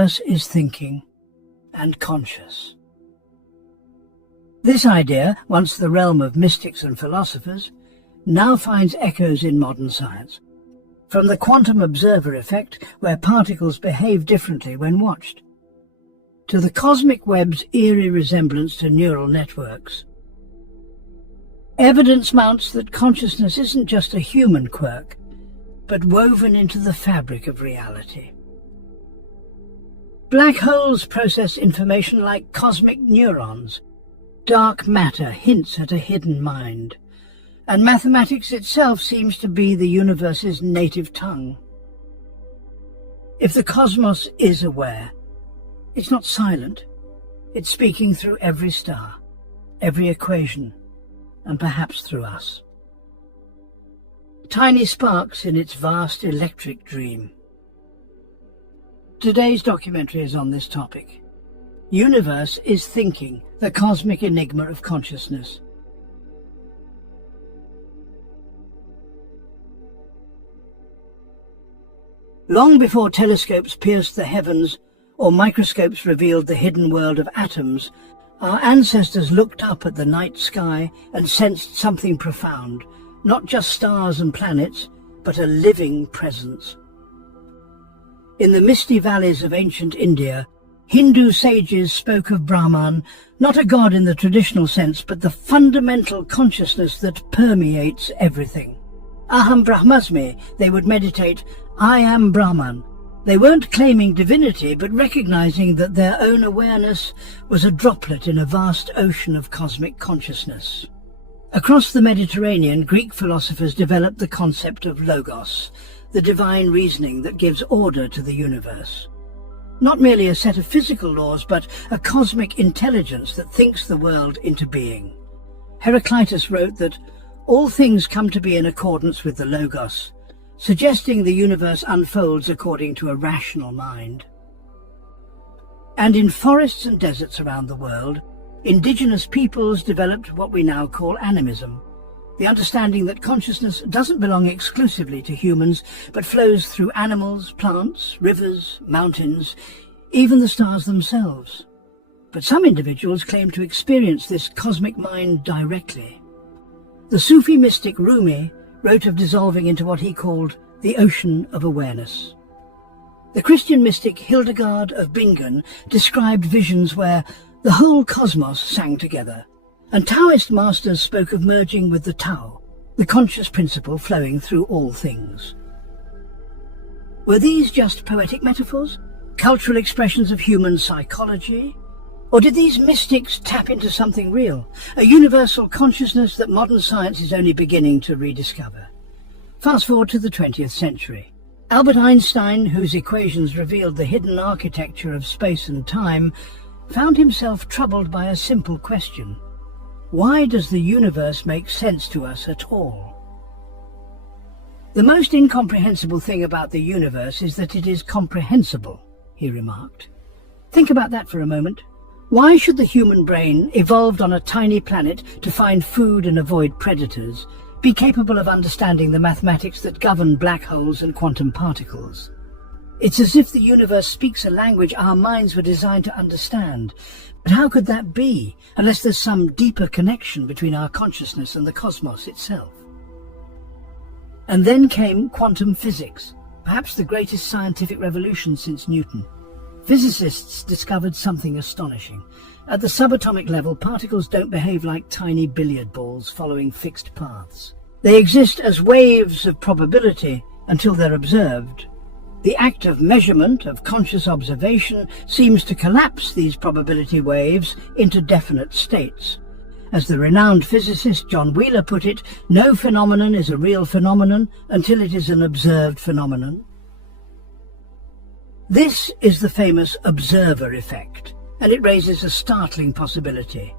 universe is thinking and conscious. This idea, once the realm of mystics and philosophers, now finds echoes in modern science. From the quantum observer effect, where particles behave differently when watched, to the cosmic web's eerie resemblance to neural networks. Evidence mounts that consciousness isn't just a human quirk, but woven into the fabric of reality. Black holes process information like cosmic neurons. Dark matter hints at a hidden mind, and mathematics itself seems to be the universe's native tongue. If the cosmos is aware, it's not silent. It's speaking through every star, every equation, and perhaps through us. Tiny sparks in its vast electric dream. Today's documentary is on this topic. Universe is thinking, the cosmic enigma of consciousness. Long before telescopes pierced the heavens or microscopes revealed the hidden world of atoms, our ancestors looked up at the night sky and sensed something profound, not just stars and planets, but a living presence. In the misty valleys of ancient India, Hindu sages spoke of Brahman, not a god in the traditional sense, but the fundamental consciousness that permeates everything. Aham Brahmasmi, they would meditate, I am Brahman. They weren't claiming divinity, but recognizing that their own awareness was a droplet in a vast ocean of cosmic consciousness. Across the Mediterranean, Greek philosophers developed the concept of logos, the divine reasoning that gives order to the universe. Not merely a set of physical laws, but a cosmic intelligence that thinks the world into being. Heraclitus wrote that all things come to be in accordance with the logos, suggesting the universe unfolds according to a rational mind. And in forests and deserts around the world, indigenous peoples developed what we now call animism, the understanding that consciousness doesn't belong exclusively to humans, but flows through animals, plants, rivers, mountains, even the stars themselves. But some individuals claim to experience this cosmic mind directly. The Sufi mystic Rumi wrote of dissolving into what he called the ocean of awareness. The Christian mystic Hildegard of Bingen described visions where the whole cosmos sang together, and Taoist masters spoke of merging with the Tao, the conscious principle flowing through all things. Were these just poetic metaphors, cultural expressions of human psychology? Or did these mystics tap into something real, a universal consciousness that modern science is only beginning to rediscover? Fast forward to the 20th century. Albert Einstein, whose equations revealed the hidden architecture of space and time, found himself troubled by a simple question. Why does the universe make sense to us at all? The most incomprehensible thing about the universe is that it is comprehensible, he remarked. Think about that for a moment. Why should the human brain, evolved on a tiny planet to find food and avoid predators, be capable of understanding the mathematics that govern black holes and quantum particles? It's as if the universe speaks a language our minds were designed to understand. But how could that be, unless there's some deeper connection between our consciousness and the cosmos itself? And then came quantum physics, perhaps the greatest scientific revolution since Newton. Physicists discovered something astonishing. At the subatomic level, particles don't behave like tiny billiard balls following fixed paths. They exist as waves of probability until they're observed. The act of measurement, of conscious observation, seems to collapse these probability waves into definite states. As the renowned physicist John Wheeler put it, no phenomenon is a real phenomenon until it is an observed phenomenon. This is the famous observer effect, and it raises a startling possibility.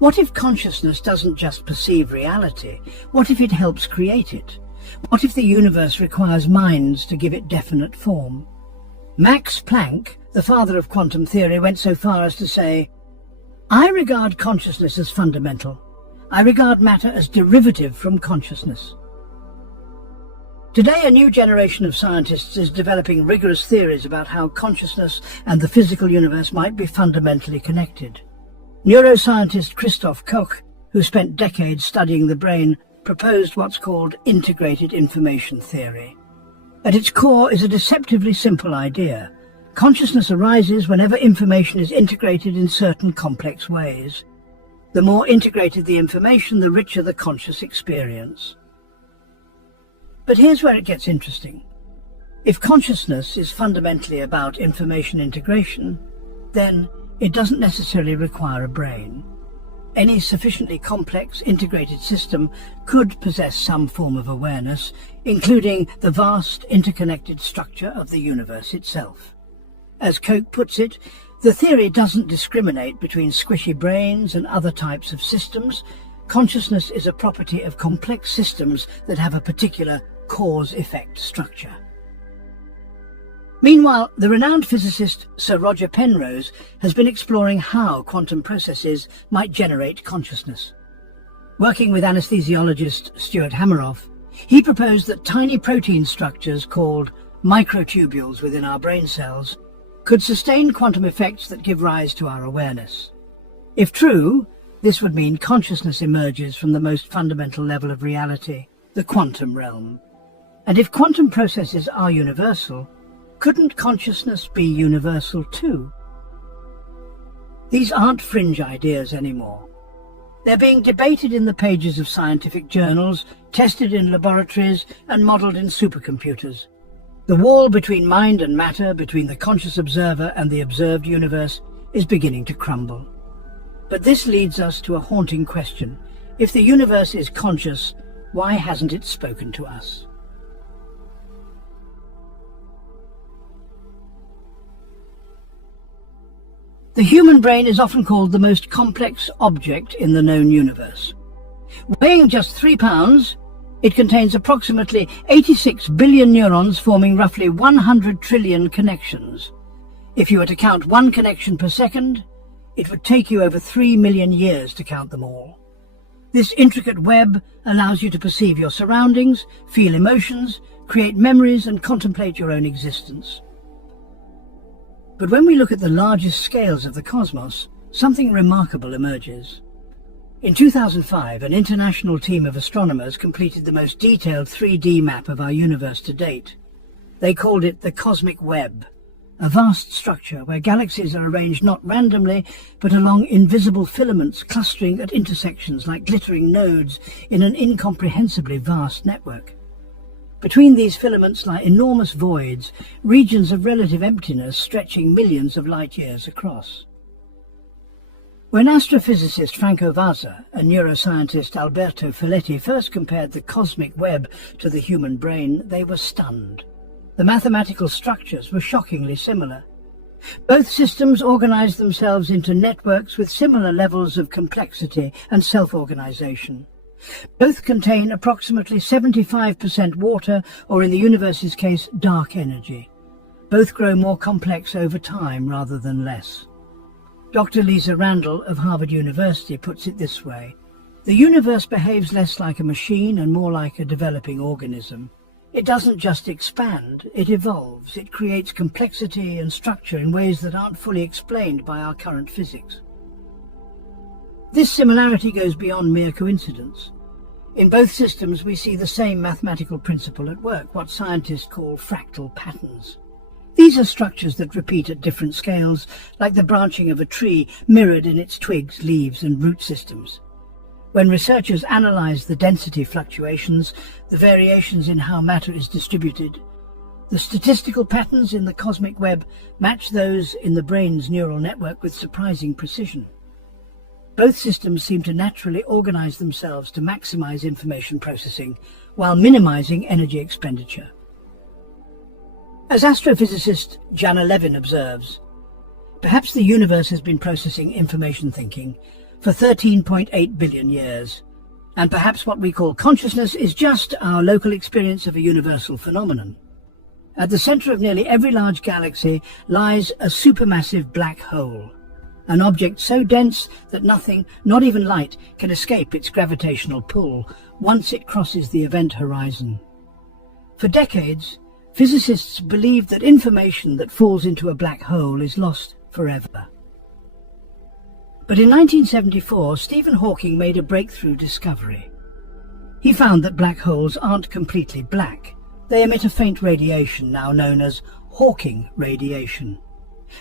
What if consciousness doesn't just perceive reality? What if it helps create it? What if the universe requires minds to give it definite form? Max Planck, the father of quantum theory, went so far as to say, I regard consciousness as fundamental. I regard matter as derivative from consciousness. Today, a new generation of scientists is developing rigorous theories about how consciousness and the physical universe might be fundamentally connected. Neuroscientist Christoph Koch, who spent decades studying the brain, proposed what's called integrated information theory. At its core is a deceptively simple idea. Consciousness arises whenever information is integrated in certain complex ways. The more integrated the information, the richer the conscious experience. But here's where it gets interesting. If consciousness is fundamentally about information integration, then it doesn't necessarily require a brain. Any sufficiently complex integrated system could possess some form of awareness, including the vast interconnected structure of the universe itself. As Koch puts it, the theory doesn't discriminate between squishy brains and other types of systems. Consciousness is a property of complex systems that have a particular cause-effect structure. Meanwhile, the renowned physicist Sir Roger Penrose has been exploring how quantum processes might generate consciousness. Working with anesthesiologist Stuart Hameroff, he proposed that tiny protein structures called microtubules within our brain cells could sustain quantum effects that give rise to our awareness. If true, this would mean consciousness emerges from the most fundamental level of reality, the quantum realm. And if quantum processes are universal, couldn't consciousness be universal too? These aren't fringe ideas anymore. They're being debated in the pages of scientific journals, tested in laboratories, and modeled in supercomputers. The wall between mind and matter, between the conscious observer and the observed universe, is beginning to crumble. But this leads us to a haunting question. If the universe is conscious, why hasn't it spoken to us? The human brain is often called the most complex object in the known universe. Weighing just 3 pounds, it contains approximately 86 billion neurons forming roughly 100 trillion connections. If you were to count one connection per second, it would take you over 3 million years to count them all. This intricate web allows you to perceive your surroundings, feel emotions, create memories, and contemplate your own existence. But when we look at the largest scales of the cosmos, something remarkable emerges. In 2005, an international team of astronomers completed the most detailed 3D map of our universe to date. They called it the cosmic web, a vast structure where galaxies are arranged not randomly, but along invisible filaments clustering at intersections like glittering nodes in an incomprehensibly vast network. Between these filaments lie enormous voids, regions of relative emptiness stretching millions of light years across. When astrophysicist Franco Vazza and neuroscientist Alberto Filletti first compared the cosmic web to the human brain, they were stunned. The mathematical structures were shockingly similar. Both systems organized themselves into networks with similar levels of complexity and self-organization. Both contain approximately 75% water, or in the universe's case, dark energy. Both grow more complex over time rather than less. Dr. Lisa Randall of Harvard University puts it this way: the universe behaves less like a machine and more like a developing organism. It doesn't just expand, it evolves. It creates complexity and structure in ways that aren't fully explained by our current physics. This similarity goes beyond mere coincidence. In both systems, we see the same mathematical principle at work, what scientists call fractal patterns. These are structures that repeat at different scales, like the branching of a tree mirrored in its twigs, leaves, and root systems. When researchers analyze the density fluctuations, the variations in how matter is distributed, the statistical patterns in the cosmic web match those in the brain's neural network with surprising precision. Both systems seem to naturally organize themselves to maximize information processing while minimizing energy expenditure. As astrophysicist Jana Levin observes, perhaps the universe has been processing information thinking for 13.8 billion years, and perhaps what we call consciousness is just our local experience of a universal phenomenon. At the center of nearly every large galaxy lies a supermassive black hole, an object so dense that nothing, not even light, can escape its gravitational pull once it crosses the event horizon. For decades, physicists believed that information that falls into a black hole is lost forever. But in 1974, Stephen Hawking made a breakthrough discovery. He found that black holes aren't completely black. They emit a faint radiation, now known as Hawking radiation.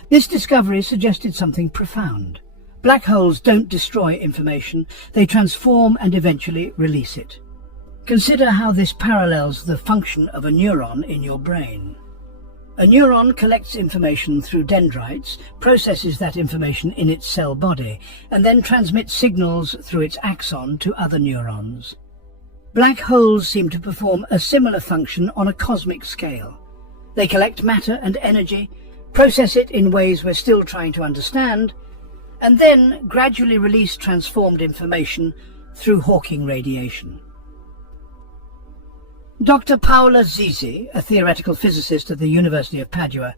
This discovery suggested something profound. Black holes don't destroy information, they transform and eventually release it. Consider how this parallels the function of a neuron in your brain. A neuron collects information through dendrites, processes that information in its cell body, and then transmits signals through its axon to other neurons. Black holes seem to perform a similar function on a cosmic scale. They collect matter and energy, process it in ways we're still trying to understand, and then gradually release transformed information through Hawking radiation. Dr. Paola Zizi, a theoretical physicist at the University of Padua,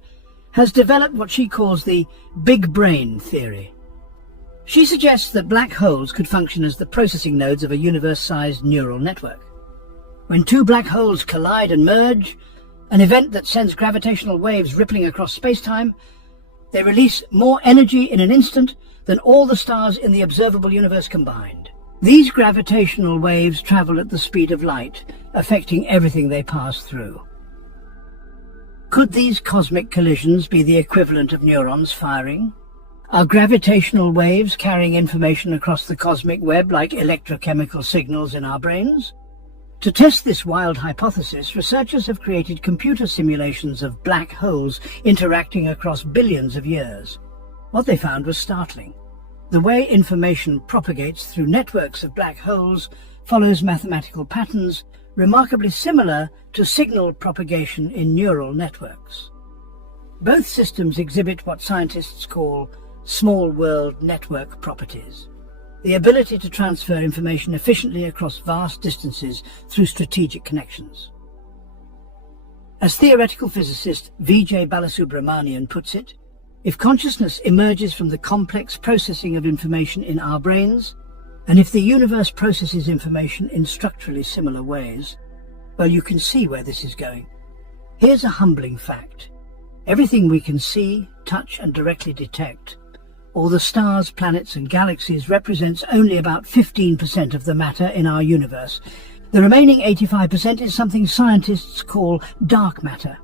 has developed what she calls the big brain theory. She suggests that black holes could function as the processing nodes of a universe-sized neural network. When two black holes collide and merge, an event that sends gravitational waves rippling across space-time, they release more energy in an instant than all the stars in the observable universe combined. These gravitational waves travel at the speed of light, affecting everything they pass through. Could these cosmic collisions be the equivalent of neurons firing? Are gravitational waves carrying information across the cosmic web like electrochemical signals in our brains? To test this wild hypothesis, researchers have created computer simulations of black holes interacting across billions of years. What they found was startling. The way information propagates through networks of black holes follows mathematical patterns remarkably similar to signal propagation in neural networks. Both systems exhibit what scientists call small world network properties, the ability to transfer information efficiently across vast distances through strategic connections. As theoretical physicist Vijay Balasubramanian puts it, if consciousness emerges from the complex processing of information in our brains, and if the universe processes information in structurally similar ways, well, you can see where this is going. Here's a humbling fact. Everything we can see, touch, and directly detect, all the stars, planets, and galaxies, represents only about 15% of the matter in our universe. The remaining 85% is something scientists call dark matter.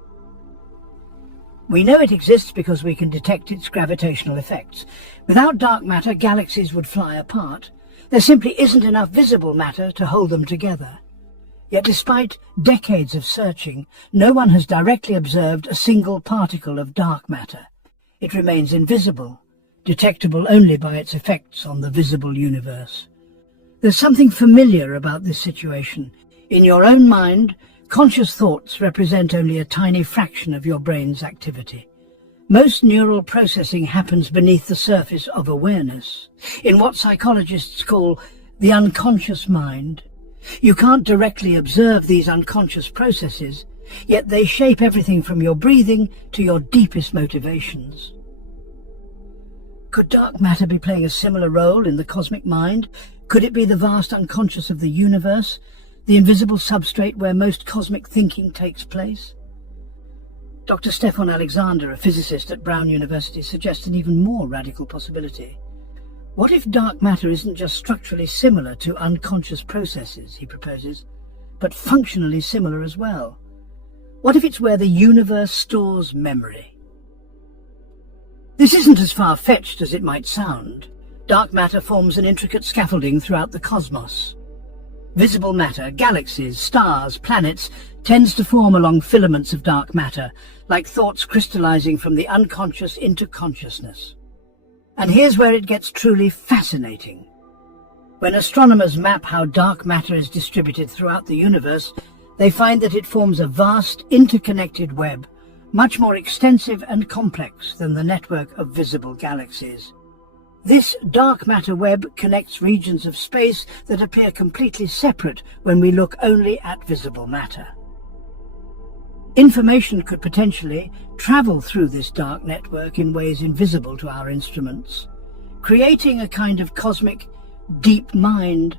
We know it exists because we can detect its gravitational effects. Without dark matter, galaxies would fly apart. There simply isn't enough visible matter to hold them together. Yet despite decades of searching, no one has directly observed a single particle of dark matter. It remains invisible, detectable only by its effects on the visible universe. There's something familiar about this situation. In your own mind, conscious thoughts represent only a tiny fraction of your brain's activity. Most neural processing happens beneath the surface of awareness, in what psychologists call the unconscious mind. You can't directly observe these unconscious processes, yet they shape everything from your breathing to your deepest motivations. Could dark matter be playing a similar role in the cosmic mind? Could it be the vast unconscious of the universe, the invisible substrate where most cosmic thinking takes place? Dr. Stefan Alexander, a physicist at Brown University, suggests an even more radical possibility. What if dark matter isn't just structurally similar to unconscious processes, he proposes, but functionally similar as well? What if it's where the universe stores memory? This isn't as far-fetched as it might sound. Dark matter forms an intricate scaffolding throughout the cosmos. Visible matter, galaxies, stars, planets, tends to form along filaments of dark matter, like thoughts crystallizing from the unconscious into consciousness. And here's where it gets truly fascinating. When astronomers map how dark matter is distributed throughout the universe, they find that it forms a vast, interconnected web, much more extensive and complex than the network of visible galaxies. This dark matter web connects regions of space that appear completely separate when we look only at visible matter. Information could potentially travel through this dark network in ways invisible to our instruments, creating a kind of cosmic deep mind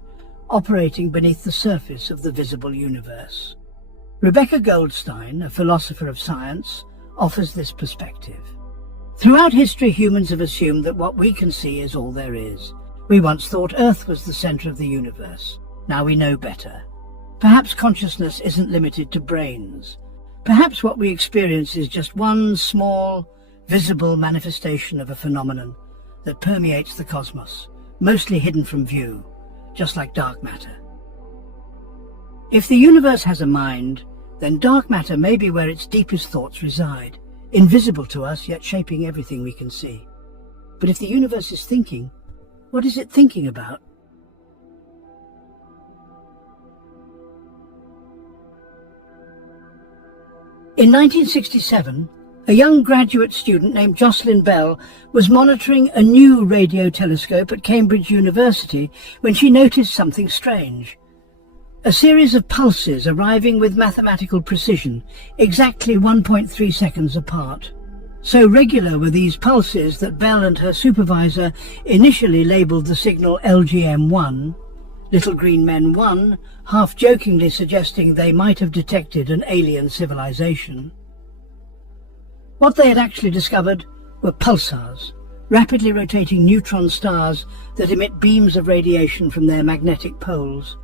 operating beneath the surface of the visible universe. Rebecca Goldstein, a philosopher of science, offers this perspective. Throughout history, humans have assumed that what we can see is all there is. We once thought Earth was the center of the universe. Now we know better. Perhaps consciousness isn't limited to brains. Perhaps what we experience is just one small, visible manifestation of a phenomenon that permeates the cosmos, mostly hidden from view, just like dark matter. If the universe has a mind, then dark matter may be where its deepest thoughts reside, invisible to us, yet shaping everything we can see. But if the universe is thinking, what is it thinking about? In 1967, a young graduate student named Jocelyn Bell was monitoring a new radio telescope at Cambridge University when she noticed something strange. A series of pulses arriving with mathematical precision, exactly 1.3 seconds apart. So regular were these pulses that Bell and her supervisor initially labelled the signal LGM-1, Little Green Men 1, half-jokingly suggesting they might have detected an alien civilization. What they had actually discovered were pulsars, rapidly rotating neutron stars that emit beams of radiation from their magnetic poles.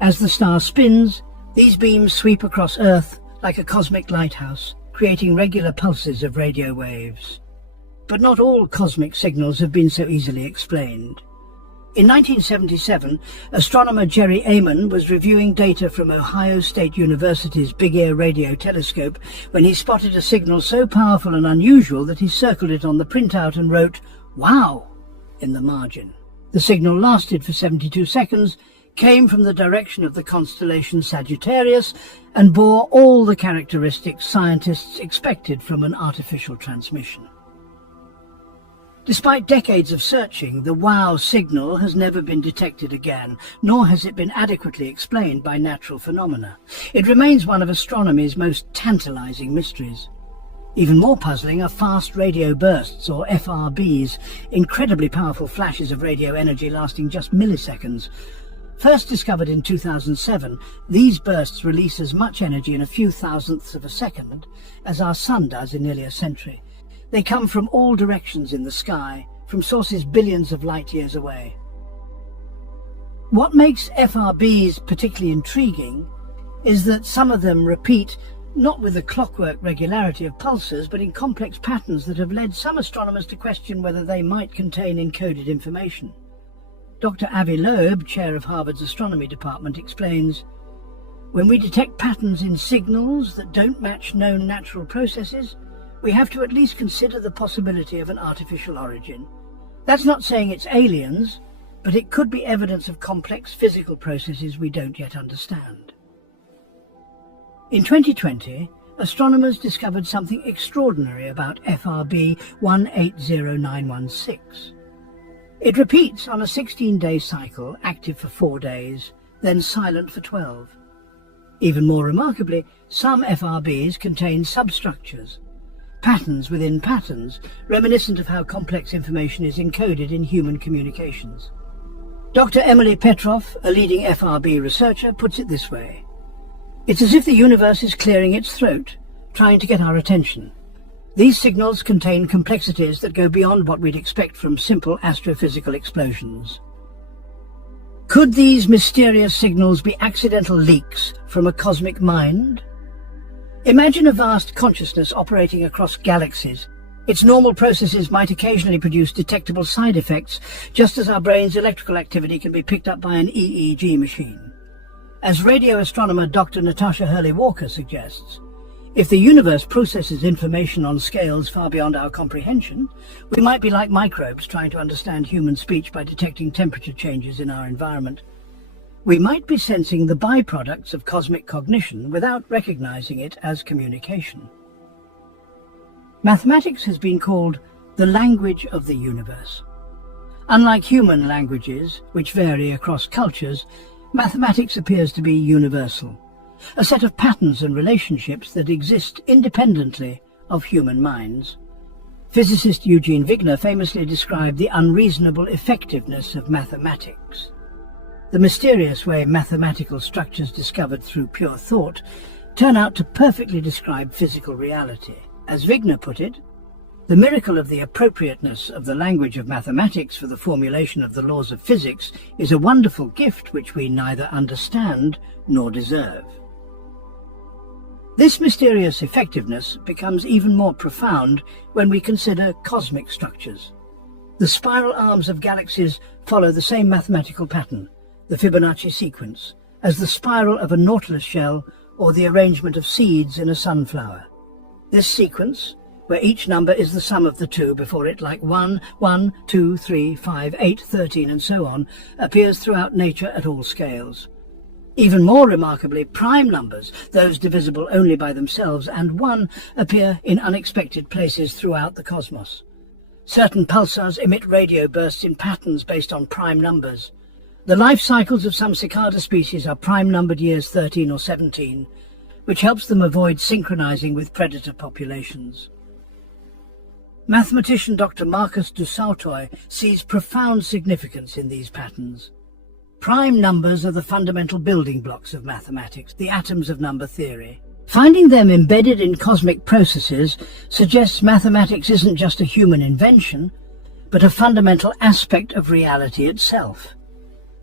As the star spins, these beams sweep across Earth like a cosmic lighthouse, creating regular pulses of radio waves. But not all cosmic signals have been so easily explained. In 1977, astronomer Jerry Amon was reviewing data from Ohio State University's Big Ear radio telescope when he spotted a signal so powerful and unusual that he circled it on the printout and wrote, "Wow!" in the margin. The signal lasted for 72 seconds, came from the direction of the constellation Sagittarius, and bore all the characteristics scientists expected from an artificial transmission. Despite decades of searching, the WOW signal has never been detected again, nor has it been adequately explained by natural phenomena. It remains one of astronomy's most tantalizing mysteries. Even more puzzling are fast radio bursts, or FRBs, incredibly powerful flashes of radio energy lasting just milliseconds. First discovered in 2007, these bursts release as much energy in a few thousandths of a second as our sun does in nearly a century. They come from all directions in the sky, from sources billions of light years away. What makes FRBs particularly intriguing is that some of them repeat not with the clockwork regularity of pulsars, but in complex patterns that have led some astronomers to question whether they might contain encoded information. Dr. Avi Loeb, chair of Harvard's astronomy department, explains, "When we detect patterns in signals that don't match known natural processes, we have to at least consider the possibility of an artificial origin. That's not saying it's aliens, but it could be evidence of complex physical processes we don't yet understand." In 2020, astronomers discovered something extraordinary about FRB 180916. It repeats on a 16-day cycle, active for 4 days, then silent for 12. Even more remarkably, some FRBs contain substructures, patterns within patterns, reminiscent of how complex information is encoded in human communications. Dr. Emily Petroff, a leading FRB researcher, puts it this way: "It's as if the universe is clearing its throat, trying to get our attention. These signals contain complexities that go beyond what we'd expect from simple astrophysical explosions." Could these mysterious signals be accidental leaks from a cosmic mind? Imagine a vast consciousness operating across galaxies. Its normal processes might occasionally produce detectable side effects, just as our brain's electrical activity can be picked up by an EEG machine. As radio astronomer Dr. Natasha Hurley-Walker suggests, if the universe processes information on scales far beyond our comprehension, we might be like microbes trying to understand human speech by detecting temperature changes in our environment. We might be sensing the byproducts of cosmic cognition without recognizing it as communication. Mathematics has been called the language of the universe. Unlike human languages, which vary across cultures, mathematics appears to be universal, a set of patterns and relationships that exist independently of human minds. Physicist Eugene Wigner famously described the unreasonable effectiveness of mathematics. The mysterious way mathematical structures discovered through pure thought turn out to perfectly describe physical reality. As Wigner put it, the miracle of the appropriateness of the language of mathematics for the formulation of the laws of physics is a wonderful gift which we neither understand nor deserve. This mysterious effectiveness becomes even more profound when we consider cosmic structures. The spiral arms of galaxies follow the same mathematical pattern, the Fibonacci sequence, as the spiral of a nautilus shell or the arrangement of seeds in a sunflower. This sequence, where each number is the sum of the two before it, like 1, 1, 2, 3, 5, 8, 13, and so on, appears throughout nature at all scales. Even more remarkably, prime numbers, those divisible only by themselves, and 1 appear in unexpected places throughout the cosmos. Certain pulsars emit radio bursts in patterns based on prime numbers. The life cycles of some cicada species are prime-numbered years 13 or 17, which helps them avoid synchronizing with predator populations. Mathematician Dr. Marcus du Sautoy sees profound significance in these patterns. Prime numbers are the fundamental building blocks of mathematics, the atoms of number theory. Finding them embedded in cosmic processes suggests mathematics isn't just a human invention, but a fundamental aspect of reality itself.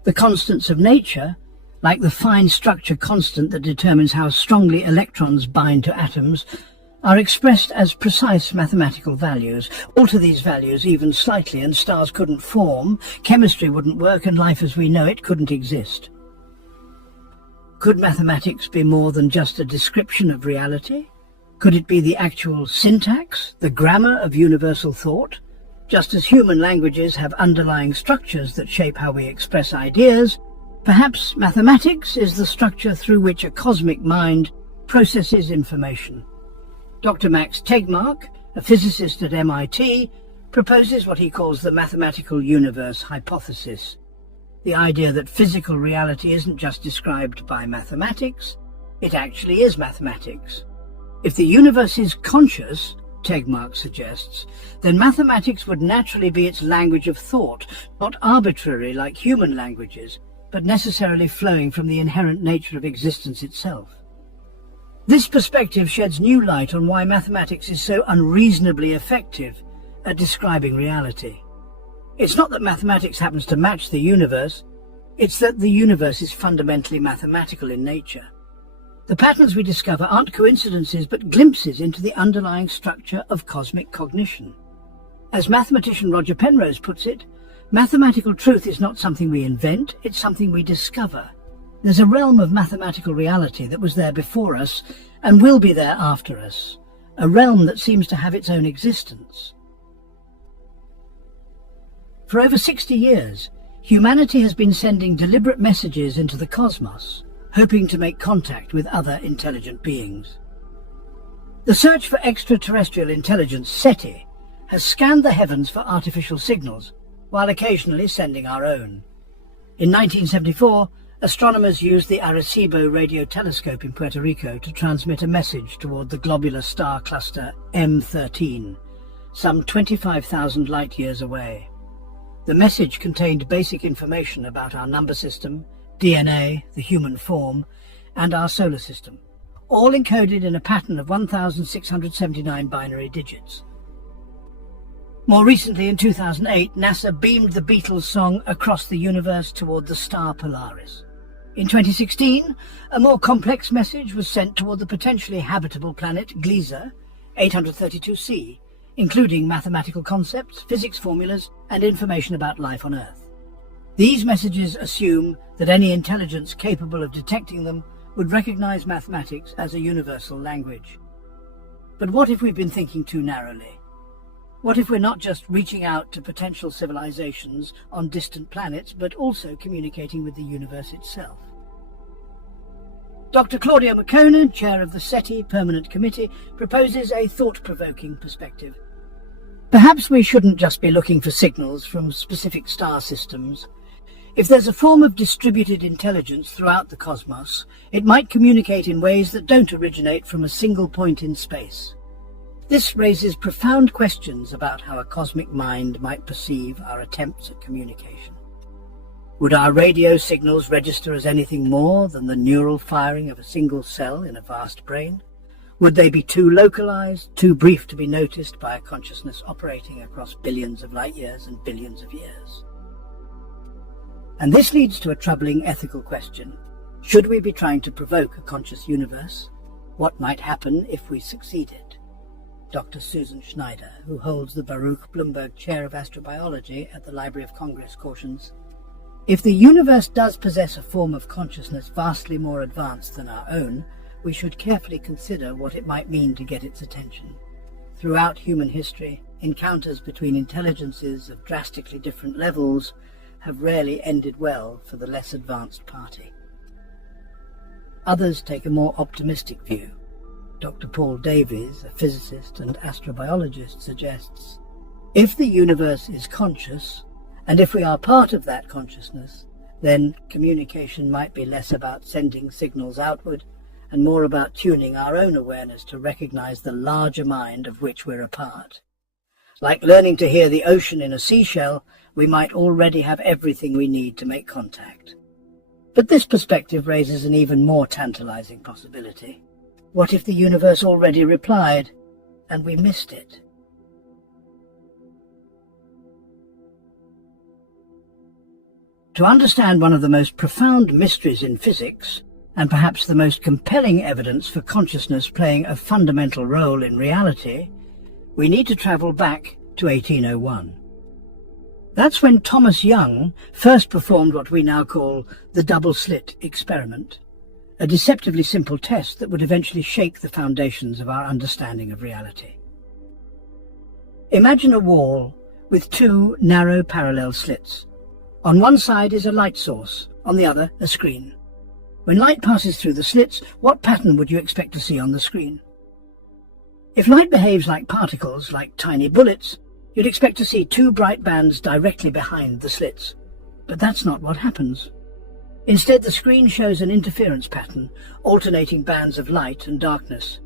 The constants of nature, like the fine structure constant that determines how strongly electrons bind to atoms, are expressed as precise mathematical values. Alter these values even slightly and stars couldn't form, chemistry wouldn't work, and life as we know it couldn't exist. Could mathematics be more than just a description of reality? Could it be the actual syntax, the grammar of universal thought? Just as human languages have underlying structures that shape how we express ideas, perhaps mathematics is the structure through which a cosmic mind processes information. Dr. Max Tegmark, a physicist at MIT, proposes what he calls the mathematical universe hypothesis, the idea that physical reality isn't just described by mathematics, it actually is mathematics. If the universe is conscious, Tegmark suggests, then mathematics would naturally be its language of thought, not arbitrary like human languages, but necessarily flowing from the inherent nature of existence itself. This perspective sheds new light on why mathematics is so unreasonably effective at describing reality. It's not that mathematics happens to match the universe, it's that the universe is fundamentally mathematical in nature. The patterns we discover aren't coincidences but glimpses into the underlying structure of cosmic cognition. As mathematician Roger Penrose puts it, mathematical truth is not something we invent, it's something we discover. There's a realm of mathematical reality that was there before us and will be there after us, a realm that seems to have its own existence. For over 60 years, humanity has been sending deliberate messages into the cosmos, hoping to make contact with other intelligent beings. The search for extraterrestrial intelligence, SETI, has scanned the heavens for artificial signals, while occasionally sending our own. In 1974, astronomers used the Arecibo radio telescope in Puerto Rico to transmit a message toward the globular star cluster M13, some 25,000 light-years away. The message contained basic information about our number system, DNA, the human form, and our solar system, all encoded in a pattern of 1,679 binary digits. More recently, in 2008, NASA beamed the Beatles' song Across the Universe toward the star Polaris. In 2016, a more complex message was sent toward the potentially habitable planet Gliese 832c, including mathematical concepts, physics formulas, and information about life on Earth. These messages assume that any intelligence capable of detecting them would recognize mathematics as a universal language. But what if we've been thinking too narrowly? What if we're not just reaching out to potential civilizations on distant planets, but also communicating with the universe itself? Dr. Claudia McConan, chair of the SETI Permanent Committee, proposes a thought-provoking perspective. Perhaps we shouldn't just be looking for signals from specific star systems. If there's a form of distributed intelligence throughout the cosmos, it might communicate in ways that don't originate from a single point in space. This raises profound questions about how a cosmic mind might perceive our attempts at communication. Would our radio signals register as anything more than the neural firing of a single cell in a vast brain? Would they be too localized, too brief to be noticed by a consciousness operating across billions of light years and billions of years? And this leads to a troubling ethical question. Should we be trying to provoke a conscious universe? What might happen if we succeeded? Dr. Susan Schneider, who holds the Baruch Blumberg Chair of Astrobiology at the Library of Congress, cautions, if the universe does possess a form of consciousness vastly more advanced than our own, we should carefully consider what it might mean to get its attention. Throughout human history, encounters between intelligences of drastically different levels have rarely ended well for the less advanced party. Others take a more optimistic view. Dr. Paul Davies, a physicist and astrobiologist, suggests, if the universe is conscious, and if we are part of that consciousness, then communication might be less about sending signals outward and more about tuning our own awareness to recognize the larger mind of which we're a part. Like learning to hear the ocean in a seashell, we might already have everything we need to make contact. But this perspective raises an even more tantalizing possibility. What if the universe already replied, and we missed it? To understand one of the most profound mysteries in physics, and perhaps the most compelling evidence for consciousness playing a fundamental role in reality, we need to travel back to 1801. That's when Thomas Young first performed what we now call the double-slit experiment, a deceptively simple test that would eventually shake the foundations of our understanding of reality. Imagine a wall with two narrow parallel slits. On one side is a light source, on the other a screen. When light passes through the slits, what pattern would you expect to see on the screen? If light behaves like particles, like tiny bullets, you'd expect to see two bright bands directly behind the slits. But that's not what happens. Instead, the screen shows an interference pattern, alternating bands of light and darkness.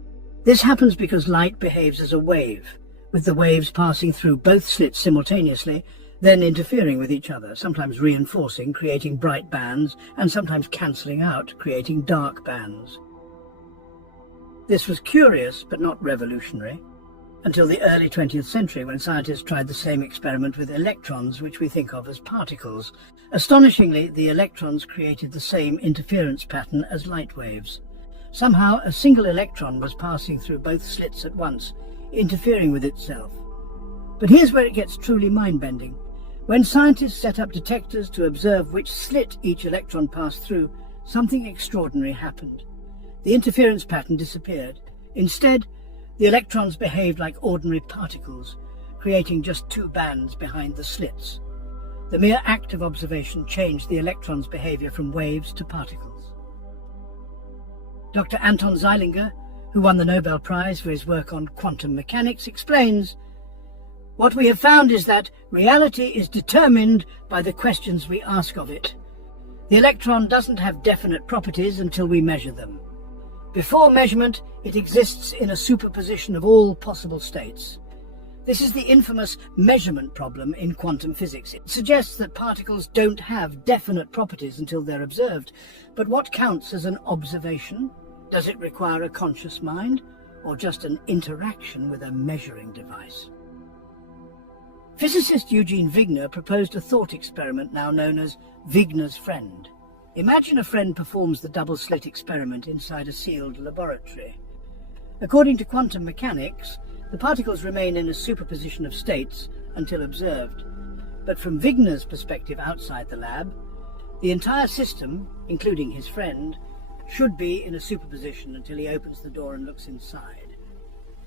This happens because light behaves as a wave, with the waves passing through both slits simultaneously, then interfering with each other, sometimes reinforcing, creating bright bands, and sometimes cancelling out, creating dark bands. This was curious, but not revolutionary, until the early 20th century, when scientists tried the same experiment with electrons, which we think of as particles. Astonishingly, the electrons created the same interference pattern as light waves. Somehow, a single electron was passing through both slits at once, interfering with itself. But here's where it gets truly mind-bending. When scientists set up detectors to observe which slit each electron passed through, something extraordinary happened. The interference pattern disappeared. Instead, the electrons behaved like ordinary particles, creating just two bands behind the slits. The mere act of observation changed the electrons' behavior from waves to particles. Dr. Anton Zeilinger, who won the Nobel Prize for his work on quantum mechanics, explains, what we have found is that reality is determined by the questions we ask of it. The electron doesn't have definite properties until we measure them. Before measurement, it exists in a superposition of all possible states. This is the infamous measurement problem in quantum physics. It suggests that particles don't have definite properties until they're observed. But what counts as an observation? Does it require a conscious mind, or just an interaction with a measuring device? Physicist Eugene Wigner proposed a thought experiment now known as Wigner's friend. Imagine a friend performs the double-slit experiment inside a sealed laboratory. According to quantum mechanics, the particles remain in a superposition of states until observed. But from Wigner's perspective outside the lab, the entire system, including his friend, should be in a superposition until he opens the door and looks inside.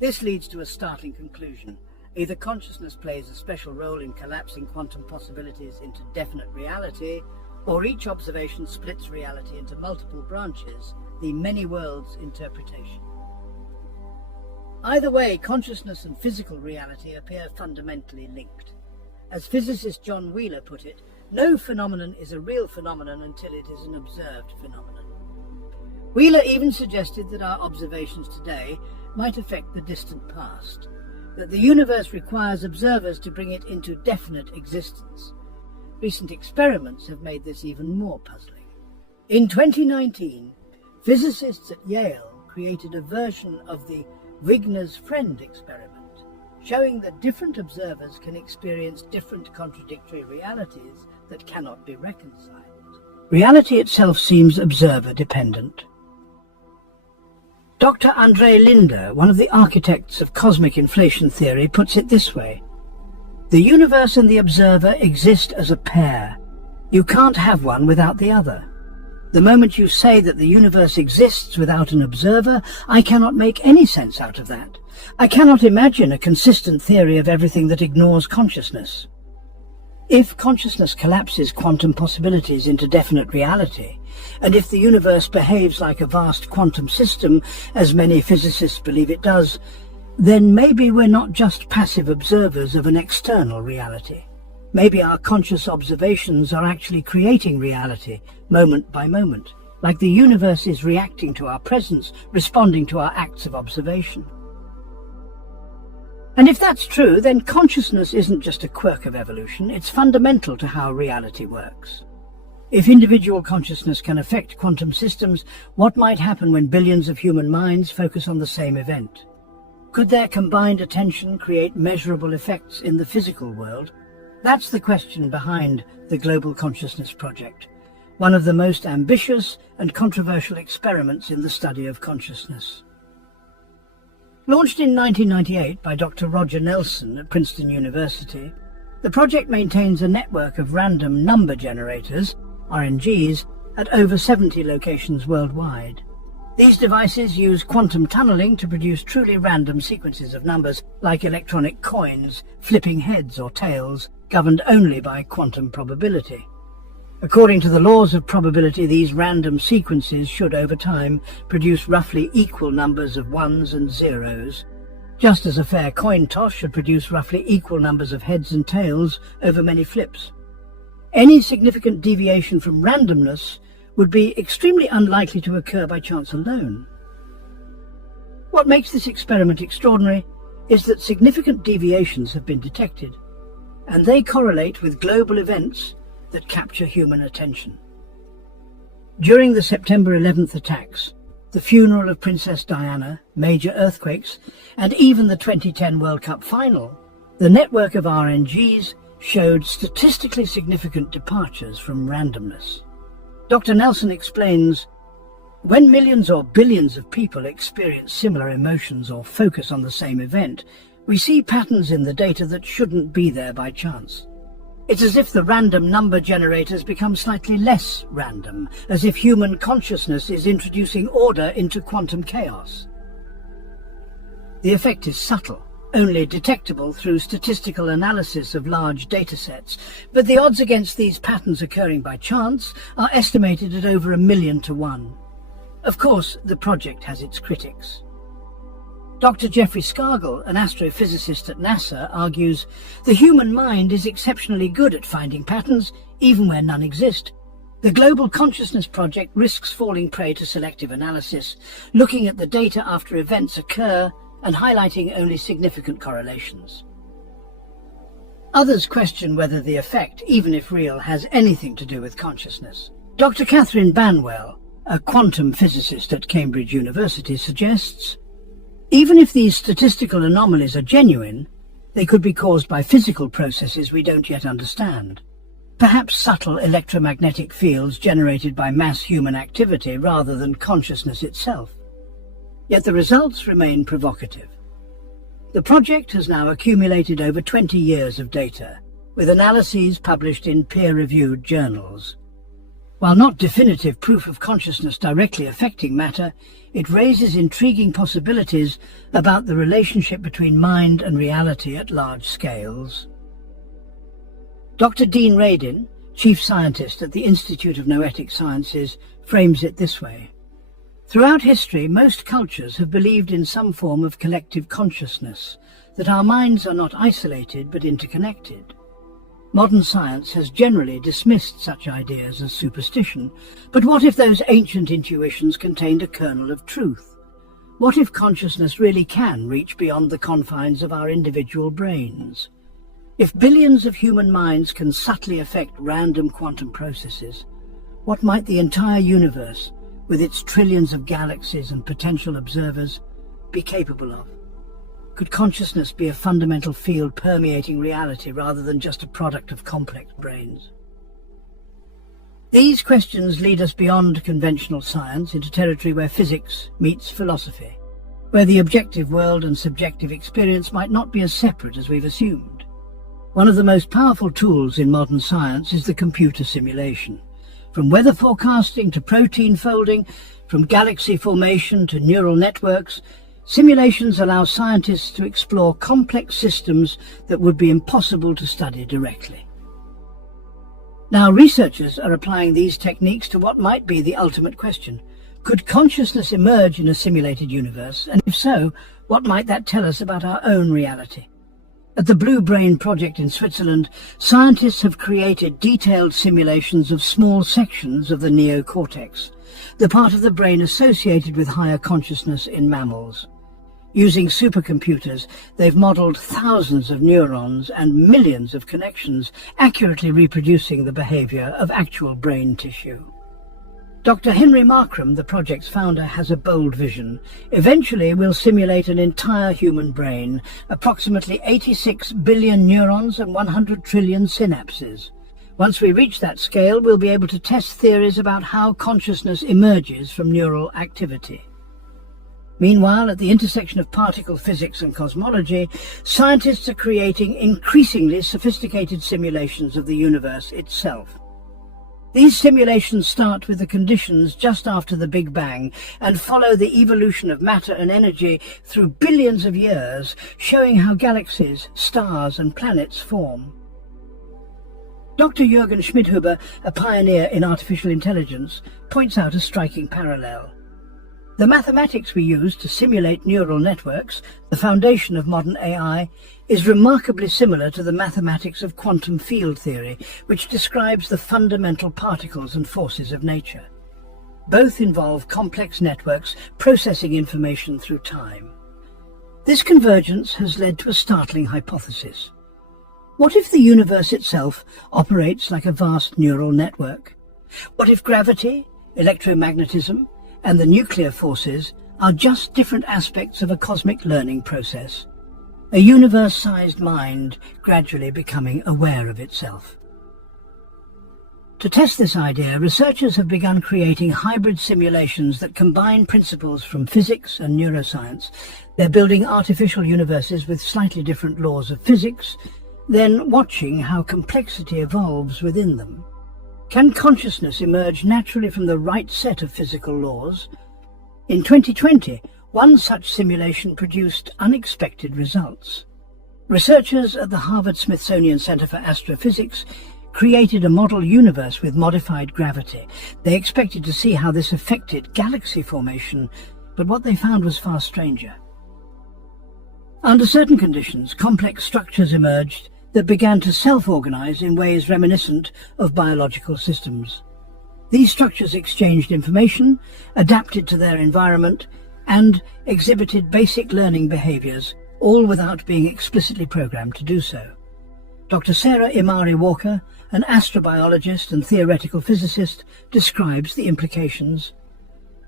This leads to a startling conclusion. Either consciousness plays a special role in collapsing quantum possibilities into definite reality, or each observation splits reality into multiple branches, the many worlds interpretation. Either way, consciousness and physical reality appear fundamentally linked. As physicist John Wheeler put it, no phenomenon is a real phenomenon until it is an observed phenomenon. Wheeler even suggested that our observations today might affect the distant past, that the universe requires observers to bring it into definite existence. Recent experiments have made this even more puzzling. In 2019, physicists at Yale created a version of the Wigner's friend experiment, showing that different observers can experience different contradictory realities that cannot be reconciled. Reality itself seems observer-dependent. Dr. André Linde, one of the architects of cosmic inflation theory, puts it this way: the universe and the observer exist as a pair. You can't have one without the other. The moment you say that the universe exists without an observer, I cannot make any sense out of that. I cannot imagine a consistent theory of everything that ignores consciousness. If consciousness collapses quantum possibilities into definite reality, and if the universe behaves like a vast quantum system, as many physicists believe it does, then maybe we're not just passive observers of an external reality. Maybe our conscious observations are actually creating reality, moment by moment, like the universe is reacting to our presence, responding to our acts of observation. And if that's true, then consciousness isn't just a quirk of evolution, it's fundamental to how reality works. If individual consciousness can affect quantum systems, what might happen when billions of human minds focus on the same event? Could their combined attention create measurable effects in the physical world? That's the question behind the Global Consciousness Project, one of the most ambitious and controversial experiments in the study of consciousness. Launched in 1998 by Dr. Roger Nelson at Princeton University, the project maintains a network of random number generators, RNGs, at over 70 locations worldwide. These devices use quantum tunneling to produce truly random sequences of numbers, like electronic coins, flipping heads or tails, governed only by quantum probability. According to the laws of probability, these random sequences should, over time, produce roughly equal numbers of ones and zeros, just as a fair coin toss should produce roughly equal numbers of heads and tails over many flips. Any significant deviation from randomness would be extremely unlikely to occur by chance alone. What makes this experiment extraordinary is that significant deviations have been detected, and they correlate with global events that capture human attention. During the September 11th attacks, the funeral of Princess Diana, major earthquakes, and even the 2010 World Cup final, the network of RNGs showed statistically significant departures from randomness. Dr. Nelson explains, when millions or billions of people experience similar emotions or focus on the same event, we see patterns in the data that shouldn't be there by chance. It's as if the random number generators become slightly less random, as if human consciousness is introducing order into quantum chaos. The effect is subtle, only detectable through statistical analysis of large datasets, but the odds against these patterns occurring by chance are estimated at over 1,000,000 to 1. Of course, the project has its critics. Dr. Jeffrey Scargill, an astrophysicist at NASA, argues the human mind is exceptionally good at finding patterns, even where none exist. The Global Consciousness Project risks falling prey to selective analysis, looking at the data after events occur and highlighting only significant correlations. Others question whether the effect, even if real, has anything to do with consciousness. Dr. Catherine Banwell, a quantum physicist at Cambridge University, suggests even if these statistical anomalies are genuine, they could be caused by physical processes we don't yet understand. Perhaps subtle electromagnetic fields generated by mass human activity rather than consciousness itself. Yet the results remain provocative. The project has now accumulated over 20 years of data, with analyses published in peer-reviewed journals. While not definitive proof of consciousness directly affecting matter, it raises intriguing possibilities about the relationship between mind and reality at large scales. Dr. Dean Radin, chief scientist at the Institute of Noetic Sciences, frames it this way. Throughout history, most cultures have believed in some form of collective consciousness, that our minds are not isolated but interconnected. Modern science has generally dismissed such ideas as superstition, but what if those ancient intuitions contained a kernel of truth? What if consciousness really can reach beyond the confines of our individual brains? If billions of human minds can subtly affect random quantum processes, what might the entire universe, with its trillions of galaxies and potential observers, be capable of? Could consciousness be a fundamental field permeating reality rather than just a product of complex brains? These questions lead us beyond conventional science into territory where physics meets philosophy, where the objective world and subjective experience might not be as separate as we've assumed. One of the most powerful tools in modern science is the computer simulation. From weather forecasting to protein folding, from galaxy formation to neural networks, simulations allow scientists to explore complex systems that would be impossible to study directly. Now, researchers are applying these techniques to what might be the ultimate question. Could consciousness emerge in a simulated universe? And if so, what might that tell us about our own reality? At the Blue Brain project in Switzerland, scientists have created detailed simulations of small sections of the neocortex, the part of the brain associated with higher consciousness in mammals. Using supercomputers, they've modelled thousands of neurons and millions of connections, accurately reproducing the behaviour of actual brain tissue. Dr. Henry Markram, the project's founder, has a bold vision. Eventually, we'll simulate an entire human brain, approximately 86 billion neurons and 100 trillion synapses. Once we reach that scale, we'll be able to test theories about how consciousness emerges from neural activity. Meanwhile, at the intersection of particle physics and cosmology, scientists are creating increasingly sophisticated simulations of the universe itself. These simulations start with the conditions just after the Big Bang and follow the evolution of matter and energy through billions of years, showing how galaxies, stars and planets form. Dr. Jürgen Schmidhuber, a pioneer in artificial intelligence, points out a striking parallel. The mathematics we use to simulate neural networks, the foundation of modern AI, is remarkably similar to the mathematics of quantum field theory, which describes the fundamental particles and forces of nature. Both involve complex networks processing information through time. This convergence has led to a startling hypothesis. What if the universe itself operates like a vast neural network? What if gravity, electromagnetism, and the nuclear forces are just different aspects of a cosmic learning process? A universe-sized mind gradually becoming aware of itself. To test this idea, researchers have begun creating hybrid simulations that combine principles from physics and neuroscience. They're building artificial universes with slightly different laws of physics, then watching how complexity evolves within them. Can consciousness emerge naturally from the right set of physical laws? In 2020, one such simulation produced unexpected results. Researchers at the Harvard-Smithsonian Center for Astrophysics created a model universe with modified gravity. They expected to see how this affected galaxy formation, but what they found was far stranger. Under certain conditions, complex structures emerged that began to self-organize in ways reminiscent of biological systems. These structures exchanged information, adapted to their environment, and exhibited basic learning behaviors, all without being explicitly programmed to do so. Dr. Sarah Imari Walker, an astrobiologist and theoretical physicist, describes the implications.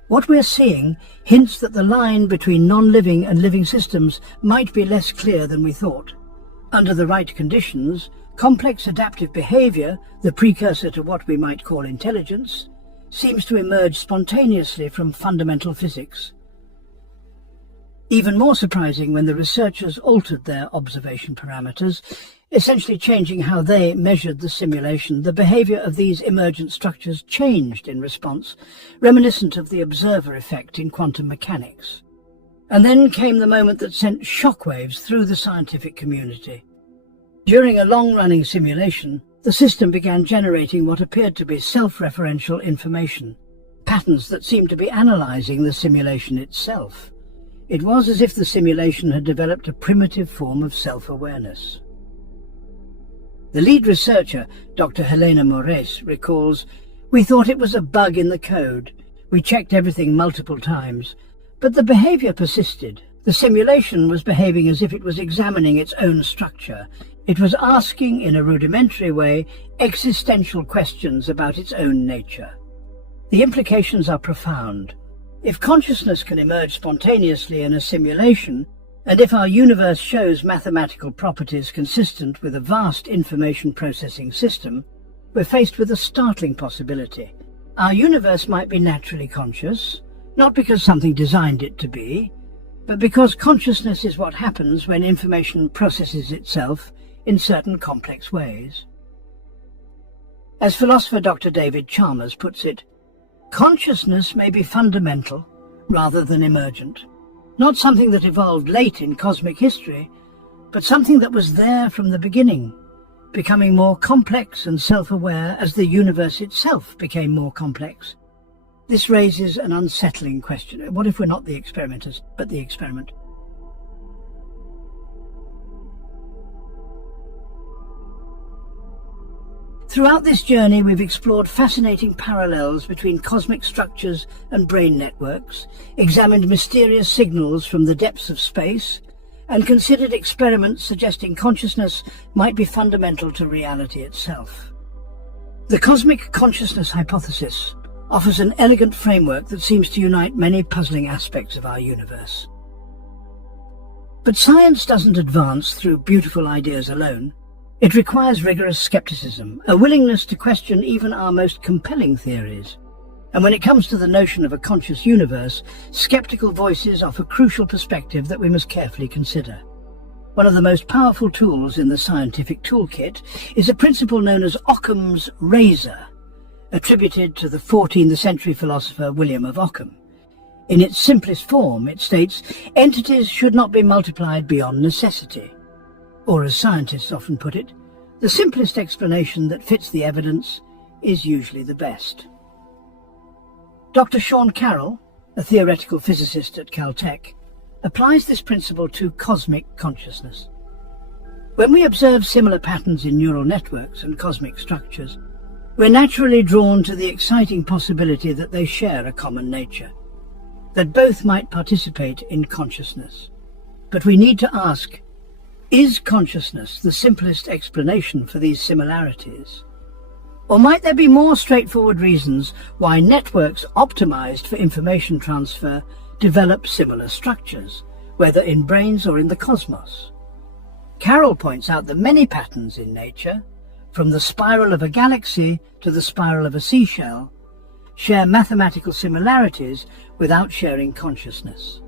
What we're seeing hints that the line between non-living and living systems might be less clear than we thought. Under the right conditions, complex adaptive behavior, the precursor to what we might call intelligence, seems to emerge spontaneously from fundamental physics. Even more surprising when the researchers altered their observation parameters, essentially changing how they measured the simulation, the behavior of these emergent structures changed in response, reminiscent of the observer effect in quantum mechanics. And then came the moment that sent shockwaves through the scientific community. During a long-running simulation, the system began generating what appeared to be self-referential information, patterns that seemed to be analyzing the simulation itself. It was as if the simulation had developed a primitive form of self-awareness. The lead researcher, Dr. Helena Moraes, recalls, "We thought it was a bug in the code. We checked everything multiple times. But the behavior persisted. The simulation was behaving as if it was examining its own structure. It was asking, in a rudimentary way, existential questions about its own nature. The implications are profound. If consciousness can emerge spontaneously in a simulation, and if our universe shows mathematical properties consistent with a vast information processing system, we're faced with a startling possibility. Our universe might be naturally conscious, not because something designed it to be, but because consciousness is what happens when information processes itself in certain complex ways. As philosopher Dr. David Chalmers puts it, consciousness may be fundamental rather than emergent, not something that evolved late in cosmic history, but something that was there from the beginning, becoming more complex and self-aware as the universe itself became more complex. This raises an unsettling question. What if we're not the experimenters, but the experiment? Throughout this journey, we've explored fascinating parallels between cosmic structures and brain networks, examined mysterious signals from the depths of space, and considered experiments suggesting consciousness might be fundamental to reality itself. The cosmic consciousness hypothesis offers an elegant framework that seems to unite many puzzling aspects of our universe. But science doesn't advance through beautiful ideas alone. It requires rigorous skepticism, a willingness to question even our most compelling theories. And when it comes to the notion of a conscious universe, skeptical voices offer crucial perspective that we must carefully consider. One of the most powerful tools in the scientific toolkit is a principle known as Occam's razor, attributed to the 14th century philosopher William of Ockham. In its simplest form, it states, entities should not be multiplied beyond necessity. Or, as scientists often put it, the simplest explanation that fits the evidence is usually the best. Dr. Sean Carroll, a theoretical physicist at Caltech, applies this principle to cosmic consciousness. When we observe similar patterns in neural networks and cosmic structures, we're naturally drawn to the exciting possibility that they share a common nature, that both might participate in consciousness. But we need to ask, is consciousness the simplest explanation for these similarities? Or might there be more straightforward reasons why networks optimized for information transfer develop similar structures, whether in brains or in the cosmos? Carroll points out that many patterns in nature, from the spiral of a galaxy to the spiral of a seashell, share mathematical similarities without sharing consciousness.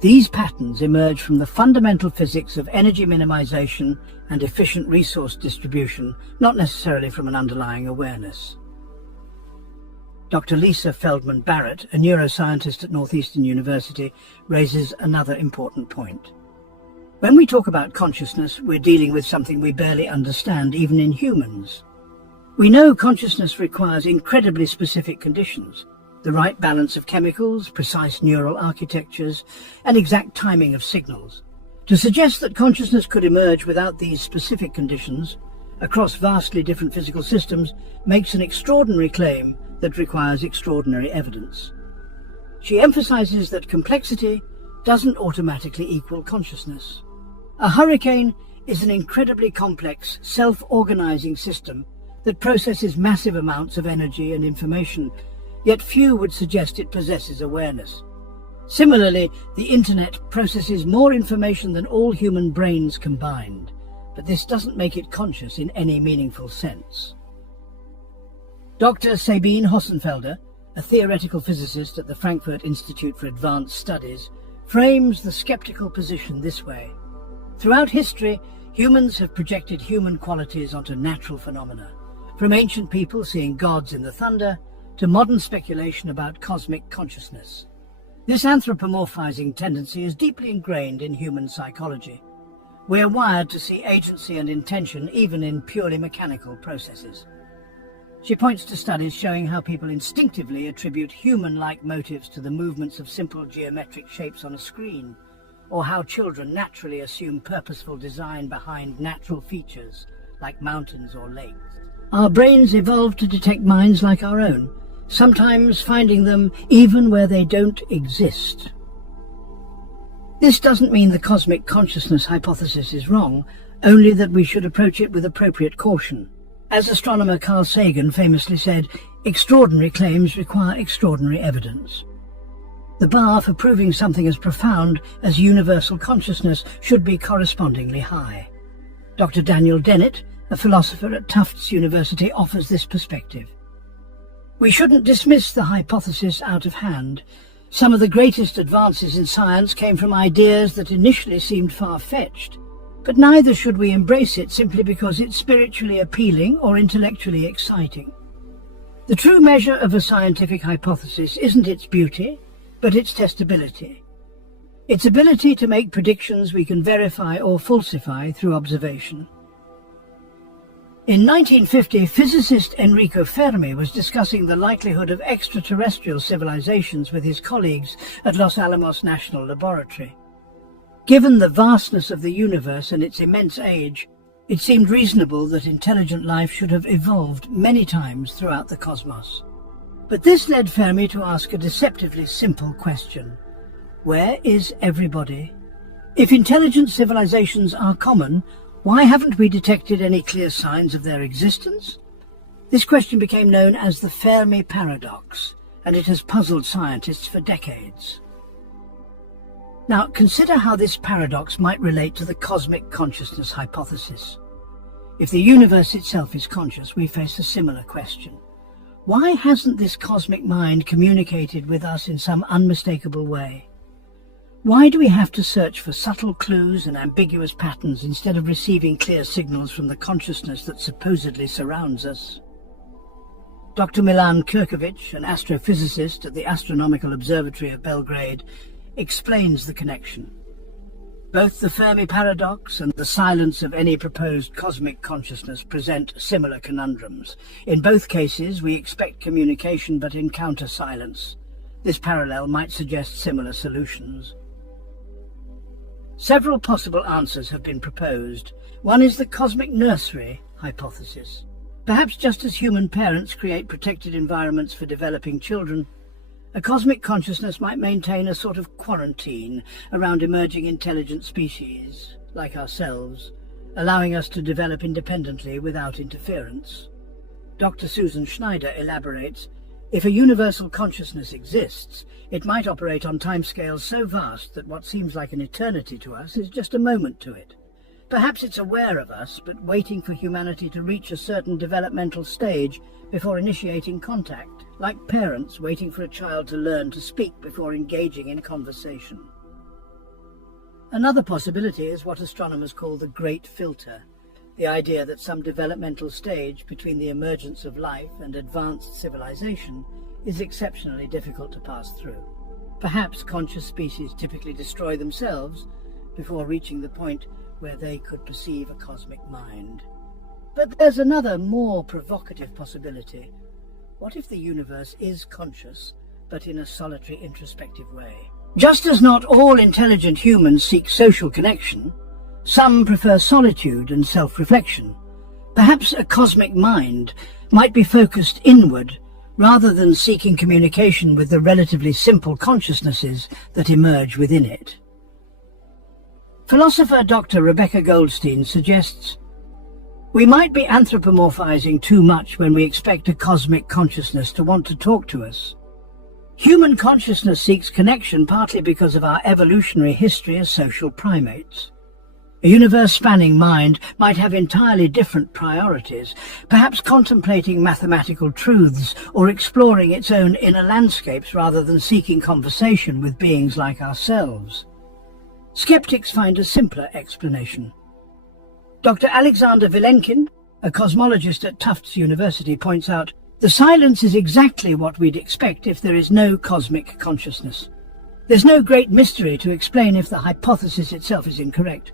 These patterns emerge from the fundamental physics of energy minimization and efficient resource distribution, not necessarily from an underlying awareness. Dr. Lisa Feldman Barrett, a neuroscientist at Northeastern University, raises another important point. When we talk about consciousness, we're dealing with something we barely understand, even in humans. We know consciousness requires incredibly specific conditions, the right balance of chemicals, precise neural architectures, and exact timing of signals. To suggest that consciousness could emerge without these specific conditions, across vastly different physical systems, makes an extraordinary claim that requires extraordinary evidence. She emphasizes that complexity doesn't automatically equal consciousness. A hurricane is an incredibly complex, self-organizing system that processes massive amounts of energy and information, yet few would suggest it possesses awareness. Similarly, the internet processes more information than all human brains combined, but this doesn't make it conscious in any meaningful sense. Dr. Sabine Hossenfelder, a theoretical physicist at the Frankfurt Institute for Advanced Studies, frames the skeptical position this way. Throughout history, humans have projected human qualities onto natural phenomena, from ancient people seeing gods in the thunder to modern speculation about cosmic consciousness. This anthropomorphizing tendency is deeply ingrained in human psychology. We are wired to see agency and intention even in purely mechanical processes. She points to studies showing how people instinctively attribute human-like motives to the movements of simple geometric shapes on a screen, or how children naturally assume purposeful design behind natural features like mountains or lakes. Our brains evolved to detect minds like our own, sometimes finding them even where they don't exist. This doesn't mean the cosmic consciousness hypothesis is wrong. only that we should approach it with appropriate caution. As astronomer Carl Sagan famously said, extraordinary claims require extraordinary evidence. The bar for proving something as profound as universal consciousness should be correspondingly high. Dr. Daniel Dennett, a philosopher at Tufts University, offers this perspective. We shouldn't dismiss the hypothesis out of hand. Some of the greatest advances in science came from ideas that initially seemed far-fetched, but neither should we embrace it simply because it's spiritually appealing or intellectually exciting. The true measure of a scientific hypothesis isn't its beauty, but its testability. Its ability to make predictions we can verify or falsify through observation. In 1950, physicist Enrico Fermi was discussing the likelihood of extraterrestrial civilizations with his colleagues at Los Alamos National Laboratory. Given the vastness of the universe and its immense age, it seemed reasonable that intelligent life should have evolved many times throughout the cosmos. But this led Fermi to ask a deceptively simple question. Where is everybody? If intelligent civilizations are common, why haven't we detected any clear signs of their existence? This question became known as the Fermi paradox, and it has puzzled scientists for decades. Now, consider how this paradox might relate to the cosmic consciousness hypothesis. If the universe itself is conscious, we face a similar question. Why hasn't this cosmic mind communicated with us in some unmistakable way? Why do we have to search for subtle clues and ambiguous patterns instead of receiving clear signals from the consciousness that supposedly surrounds us? Dr. Milan Kirkovic, an astrophysicist at the Astronomical Observatory of Belgrade, explains the connection. Both the Fermi paradox and the silence of any proposed cosmic consciousness present similar conundrums. In both cases, we expect communication but encounter silence. This parallel might suggest similar solutions. Several possible answers have been proposed. One is the cosmic nursery hypothesis. Perhaps just as human parents create protected environments for developing children, a cosmic consciousness might maintain a sort of quarantine around emerging intelligent species, like ourselves, allowing us to develop independently without interference. Dr. Susan Schneider elaborates, if a universal consciousness exists, it might operate on timescales so vast that what seems like an eternity to us is just a moment to it. Perhaps it's aware of us, but waiting for humanity to reach a certain developmental stage before initiating contact, like parents waiting for a child to learn to speak before engaging in conversation. Another possibility is what astronomers call the Great Filter, the idea that some developmental stage between the emergence of life and advanced civilization is exceptionally difficult to pass through. Perhaps conscious species typically destroy themselves before reaching the point where they could perceive a cosmic mind. But there's another, more provocative possibility. What if the universe is conscious, but in a solitary, introspective way? Just as not all intelligent humans seek social connection, some prefer solitude and self-reflection. Perhaps a cosmic mind might be focused inward, rather than seeking communication with the relatively simple consciousnesses that emerge within it. Philosopher Dr. Rebecca Goldstein suggests, we might be anthropomorphizing too much when we expect a cosmic consciousness to want to talk to us. Human consciousness seeks connection partly because of our evolutionary history as social primates. A universe-spanning mind might have entirely different priorities, perhaps contemplating mathematical truths or exploring its own inner landscapes rather than seeking conversation with beings like ourselves. Skeptics find a simpler explanation. Dr. Alexander Vilenkin, a cosmologist at Tufts University, points out, the silence is exactly what we'd expect if there is no cosmic consciousness. There's no great mystery to explain if the hypothesis itself is incorrect.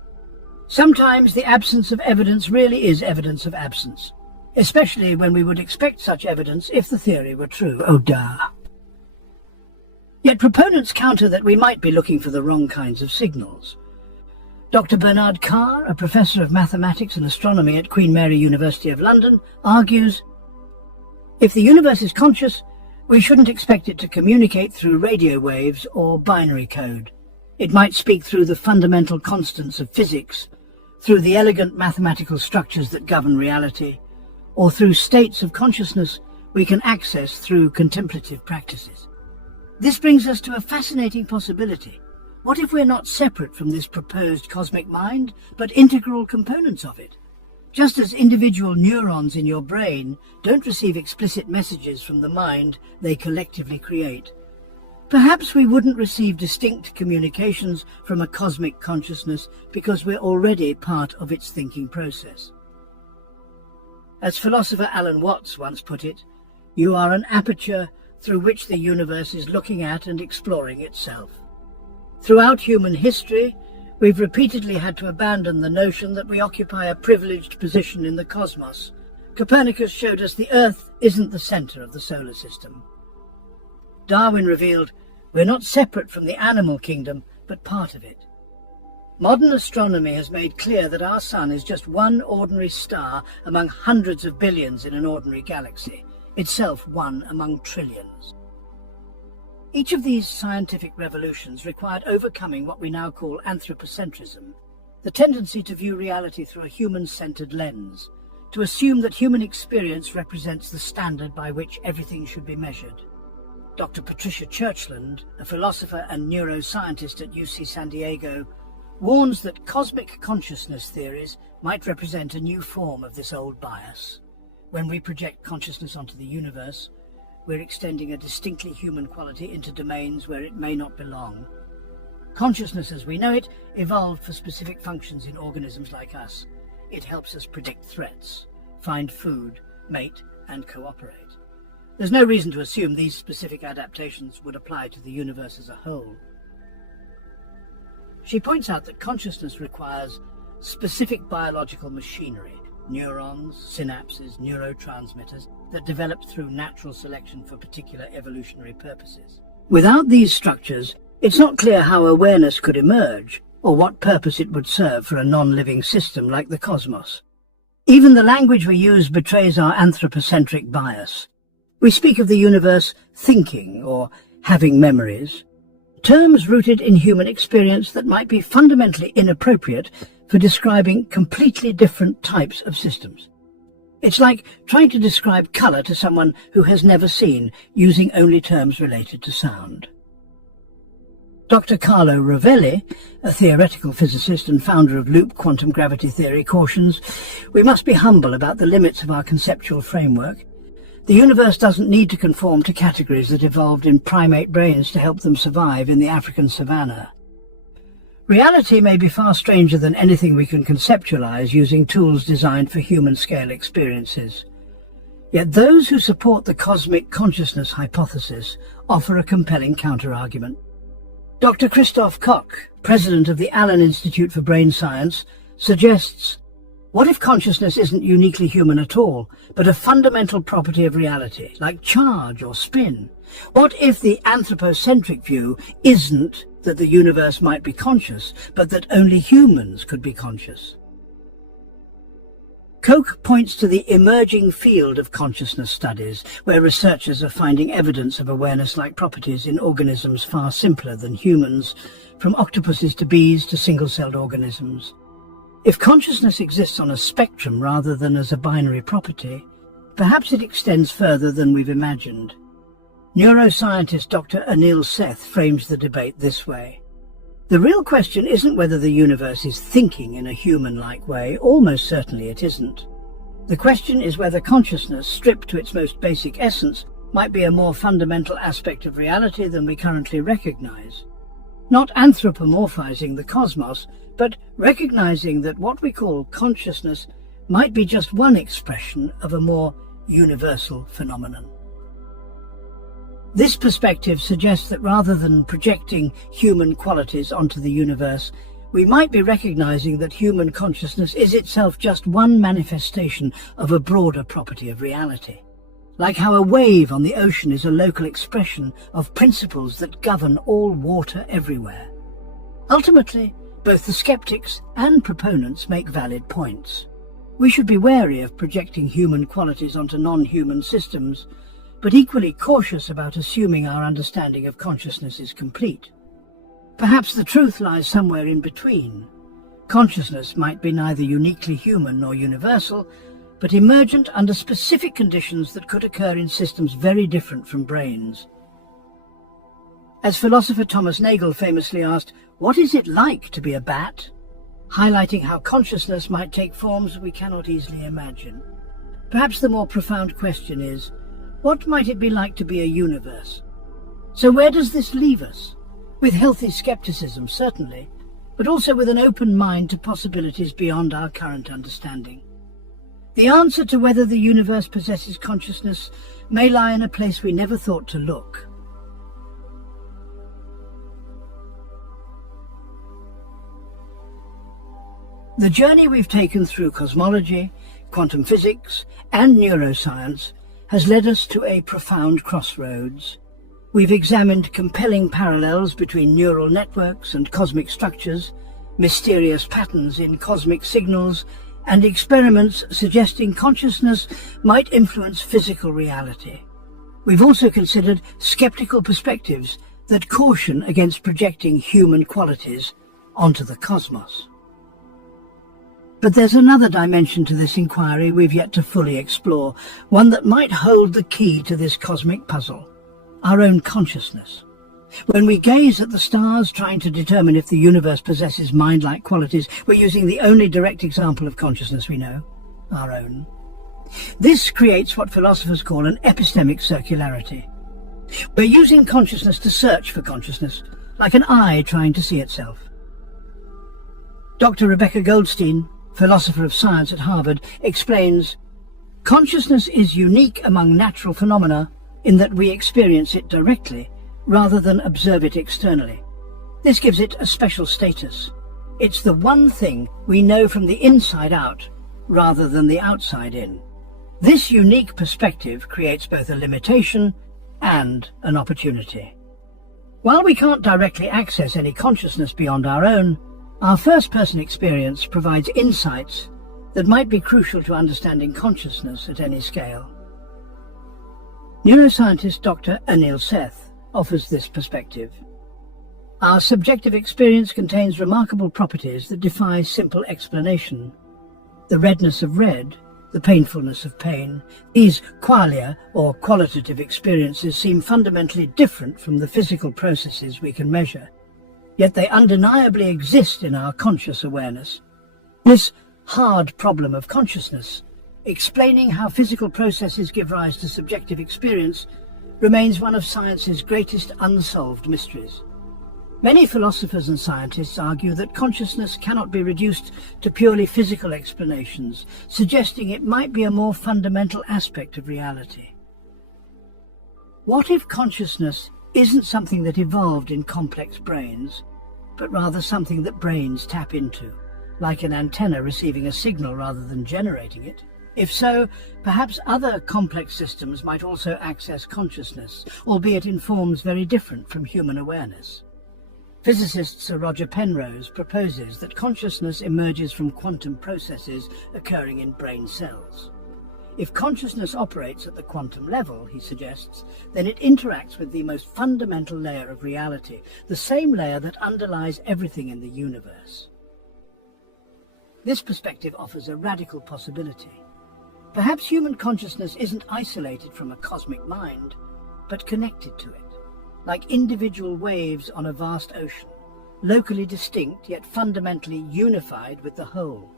Sometimes the absence of evidence really is evidence of absence, especially when we would expect such evidence if the theory were true. Oh, duh. Yet proponents counter that we might be looking for the wrong kinds of signals. Dr. Bernard Carr, a professor of mathematics and astronomy at Queen Mary University of London, argues, if the universe is conscious, we shouldn't expect it to communicate through radio waves or binary code. It might speak through the fundamental constants of physics, through the elegant mathematical structures that govern reality, or through states of consciousness we can access through contemplative practices. This brings us to a fascinating possibility. What if we're not separate from this proposed cosmic mind, but integral components of it? Just as individual neurons in your brain don't receive explicit messages from the mind they collectively create, perhaps we wouldn't receive distinct communications from a cosmic consciousness because we're already part of its thinking process. As philosopher Alan Watts once put it, you are an aperture through which the universe is looking at and exploring itself. Throughout human history, we've repeatedly had to abandon the notion that we occupy a privileged position in the cosmos. Copernicus showed us the Earth isn't the center of the solar system. Darwin revealed we're not separate from the animal kingdom, but part of it. Modern astronomy has made clear that our sun is just one ordinary star among hundreds of billions in an ordinary galaxy, itself one among trillions. Each of these scientific revolutions required overcoming what we now call anthropocentrism, the tendency to view reality through a human-centered lens, to assume that human experience represents the standard by which everything should be measured. Dr. Patricia Churchland, a philosopher and neuroscientist at UC San Diego, warns that cosmic consciousness theories might represent a new form of this old bias. When we project consciousness onto the universe, we're extending a distinctly human quality into domains where it may not belong. Consciousness as we know it evolved for specific functions in organisms like us. It helps us predict threats, find food, mate, and cooperate. There's no reason to assume these specific adaptations would apply to the universe as a whole. She points out that consciousness requires specific biological machinery, neurons, synapses, neurotransmitters, that develop through natural selection for particular evolutionary purposes. Without these structures, it's not clear how awareness could emerge, or what purpose it would serve for a non-living system like the cosmos. Even the language we use betrays our anthropocentric bias. We speak of the universe thinking or having memories, terms rooted in human experience that might be fundamentally inappropriate for describing completely different types of systems. It's like trying to describe colour to someone who has never seen, using only terms related to sound. Dr. Carlo Rovelli, a theoretical physicist and founder of loop quantum gravity theory, cautions, we must be humble about the limits of our conceptual framework. The universe doesn't need to conform to categories that evolved in primate brains to help them survive in the African savannah. Reality may be far stranger than anything we can conceptualize using tools designed for human-scale experiences. Yet those who support the cosmic consciousness hypothesis offer a compelling counter-argument. Dr. Christoph Koch, president of the Allen Institute for Brain Science, suggests, what if consciousness isn't uniquely human at all, but a fundamental property of reality, like charge or spin? What if the anthropocentric view isn't that the universe might be conscious, but that only humans could be conscious? Koch points to the emerging field of consciousness studies, where researchers are finding evidence of awareness-like properties in organisms far simpler than humans, from octopuses to bees to single-celled organisms. If consciousness exists on a spectrum rather than as a binary property, perhaps it extends further than we've imagined. Neuroscientist Dr. Anil Seth frames the debate this way. The real question isn't whether the universe is thinking in a human-like way. Almost certainly it isn't. The question is whether consciousness, stripped to its most basic essence, might be a more fundamental aspect of reality than we currently recognize. Not anthropomorphizing the cosmos, but recognizing that what we call consciousness might be just one expression of a more universal phenomenon. This perspective suggests that rather than projecting human qualities onto the universe, we might be recognizing that human consciousness is itself just one manifestation of a broader property of reality. Like how a wave on the ocean is a local expression of principles that govern all water everywhere. Ultimately, both the skeptics and proponents make valid points. We should be wary of projecting human qualities onto non-human systems, but equally cautious about assuming our understanding of consciousness is complete. Perhaps the truth lies somewhere in between. Consciousness might be neither uniquely human nor universal, but emergent under specific conditions that could occur in systems very different from brains. As philosopher Thomas Nagel famously asked, "What is it like to be a bat?" highlighting how consciousness might take forms we cannot easily imagine. Perhaps the more profound question is, what might it be like to be a universe? So where does this leave us? With healthy skepticism, certainly, but also with an open mind to possibilities beyond our current understanding. The answer to whether the universe possesses consciousness may lie in a place we never thought to look. The journey we've taken through cosmology, quantum physics, and neuroscience has led us to a profound crossroads. We've examined compelling parallels between neural networks and cosmic structures, mysterious patterns in cosmic signals, and experiments suggesting consciousness might influence physical reality. We've also considered skeptical perspectives that caution against projecting human qualities onto the cosmos. But there's another dimension to this inquiry we've yet to fully explore, one that might hold the key to this cosmic puzzle: our own consciousness. When we gaze at the stars trying to determine if the universe possesses mind-like qualities, we're using the only direct example of consciousness we know, our own. This creates what philosophers call an epistemic circularity. We're using consciousness to search for consciousness, like an eye trying to see itself. Dr. Rebecca Goldstein, philosopher of science at Harvard, explains, "Consciousness is unique among natural phenomena in that we experience it directly, rather than observe it externally. This gives it a special status. It's the one thing we know from the inside out, rather than the outside in. This unique perspective creates both a limitation and an opportunity." While we can't directly access any consciousness beyond our own, our first-person experience provides insights that might be crucial to understanding consciousness at any scale. Neuroscientist Dr. Anil Seth offers this perspective. Our subjective experience contains remarkable properties that defy simple explanation. The redness of red, the painfulness of pain, these qualia or qualitative experiences seem fundamentally different from the physical processes we can measure. Yet they undeniably exist in our conscious awareness. This hard problem of consciousness, explaining how physical processes give rise to subjective experience, remains one of science's greatest unsolved mysteries. Many philosophers and scientists argue that consciousness cannot be reduced to purely physical explanations, suggesting it might be a more fundamental aspect of reality. What if consciousness isn't something that evolved in complex brains, but rather something that brains tap into, like an antenna receiving a signal rather than generating it? If so, perhaps other complex systems might also access consciousness, albeit in forms very different from human awareness. Physicist Sir Roger Penrose proposes that consciousness emerges from quantum processes occurring in brain cells. If consciousness operates at the quantum level, he suggests, then it interacts with the most fundamental layer of reality, the same layer that underlies everything in the universe. This perspective offers a radical possibility. Perhaps human consciousness isn't isolated from a cosmic mind, but connected to it, like individual waves on a vast ocean, locally distinct yet fundamentally unified with the whole.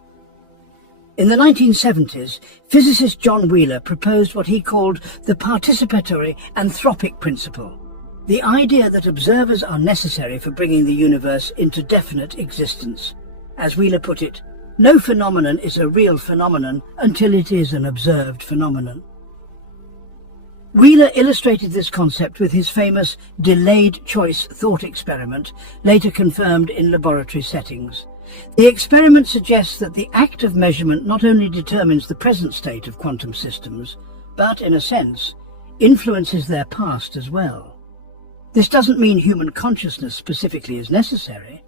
In the 1970s, physicist John Wheeler proposed what he called the participatory anthropic principle, the idea that observers are necessary for bringing the universe into definite existence. As Wheeler put it, no phenomenon is a real phenomenon until it is an observed phenomenon. Wheeler illustrated this concept with his famous delayed choice thought experiment, later confirmed in laboratory settings. The experiment suggests that the act of measurement not only determines the present state of quantum systems, but, in a sense, influences their past as well. This doesn't mean human consciousness specifically is necessary.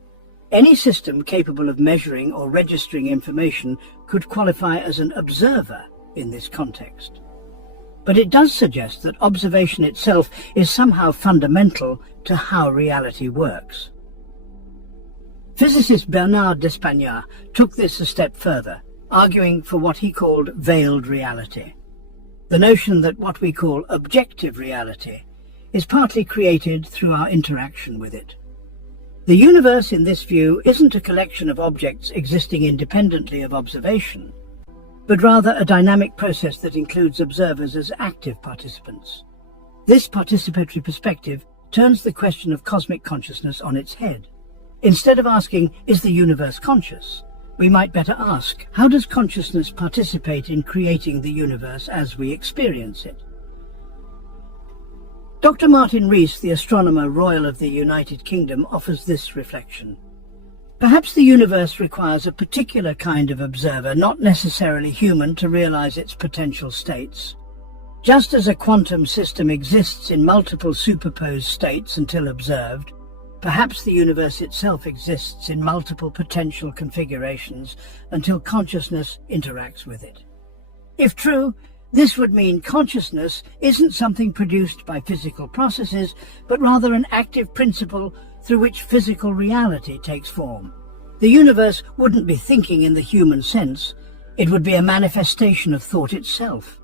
Any system capable of measuring or registering information could qualify as an observer in this context. But it does suggest that observation itself is somehow fundamental to how reality works. Physicist Bernard d'Espagnat took this a step further, arguing for what he called veiled reality. The notion that what we call objective reality is partly created through our interaction with it. The universe, in this view, isn't a collection of objects existing independently of observation, but rather a dynamic process that includes observers as active participants. This participatory perspective turns the question of cosmic consciousness on its head. Instead of asking, is the universe conscious? We might better ask, how does consciousness participate in creating the universe as we experience it? Dr. Martin Rees, the Astronomer Royal of the United Kingdom, offers this reflection. Perhaps the universe requires a particular kind of observer, not necessarily human, to realize its potential states. Just as a quantum system exists in multiple superposed states until observed, perhaps the universe itself exists in multiple potential configurations until consciousness interacts with it. If true, this would mean consciousness isn't something produced by physical processes, but rather an active principle through which physical reality takes form. The universe wouldn't be thinking in the human sense, it would be a manifestation of thought itself.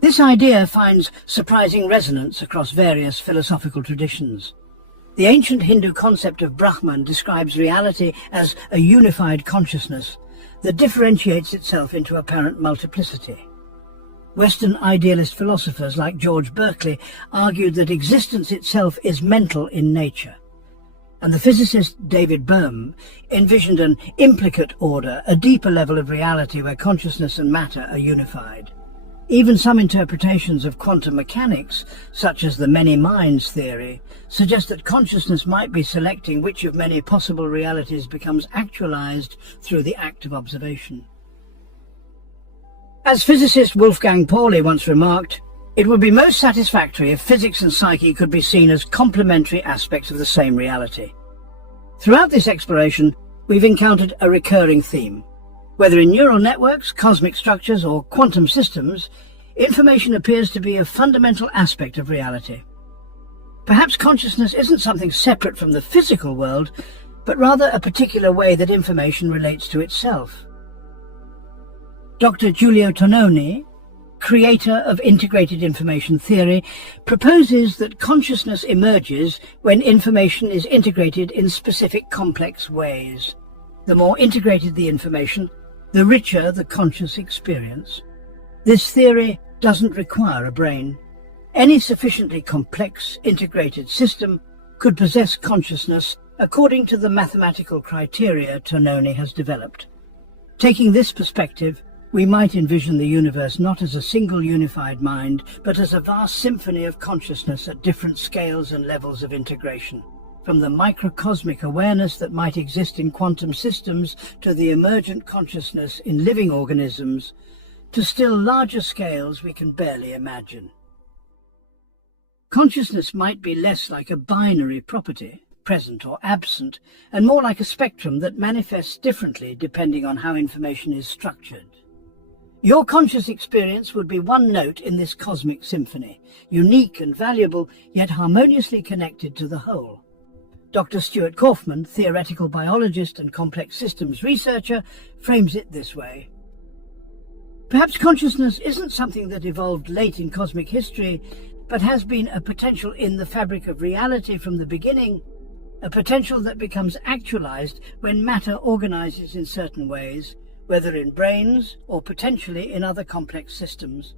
This idea finds surprising resonance across various philosophical traditions. The ancient Hindu concept of Brahman describes reality as a unified consciousness that differentiates itself into apparent multiplicity. Western idealist philosophers like George Berkeley argued that existence itself is mental in nature, and the physicist David Bohm envisioned an implicate order, a deeper level of reality where consciousness and matter are unified. Even some interpretations of quantum mechanics, such as the many minds theory, suggest that consciousness might be selecting which of many possible realities becomes actualized through the act of observation. As physicist Wolfgang Pauli once remarked, it would be most satisfactory if physics and psyche could be seen as complementary aspects of the same reality. Throughout this exploration, we've encountered a recurring theme. Whether in neural networks, cosmic structures, or quantum systems, information appears to be a fundamental aspect of reality. Perhaps consciousness isn't something separate from the physical world, but rather a particular way that information relates to itself. Dr. Giulio Tononi, creator of integrated information theory, proposes that consciousness emerges when information is integrated in specific complex ways. The more integrated the information, the richer the conscious experience. This theory doesn't require a brain. Any sufficiently complex, integrated system could possess consciousness according to the mathematical criteria Tononi has developed. Taking this perspective, we might envision the universe not as a single unified mind, but as a vast symphony of consciousness at different scales and levels of integration. From the microcosmic awareness that might exist in quantum systems to the emergent consciousness in living organisms, to still larger scales we can barely imagine. Consciousness might be less like a binary property, present or absent, and more like a spectrum that manifests differently depending on how information is structured. Your conscious experience would be one note in this cosmic symphony, unique and valuable, yet harmoniously connected to the whole. Dr. Stuart Kaufman, theoretical biologist and complex systems researcher, frames it this way. Perhaps consciousness isn't something that evolved late in cosmic history, but has been a potential in the fabric of reality from the beginning, a potential that becomes actualized when matter organizes in certain ways, whether in brains or potentially in other complex systems.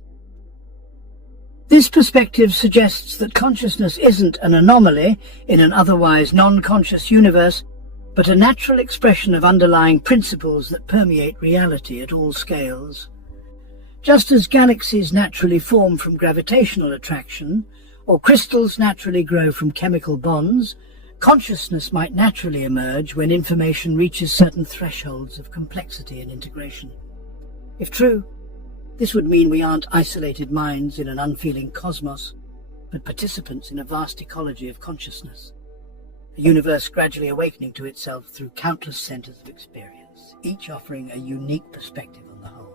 This perspective suggests that consciousness isn't an anomaly in an otherwise non-conscious universe, but a natural expression of underlying principles that permeate reality at all scales. Just as galaxies naturally form from gravitational attraction, or crystals naturally grow from chemical bonds, consciousness might naturally emerge when information reaches certain thresholds of complexity and integration. If true, this would mean we aren't isolated minds in an unfeeling cosmos, but participants in a vast ecology of consciousness, a universe gradually awakening to itself through countless centers of experience, each offering a unique perspective on the whole.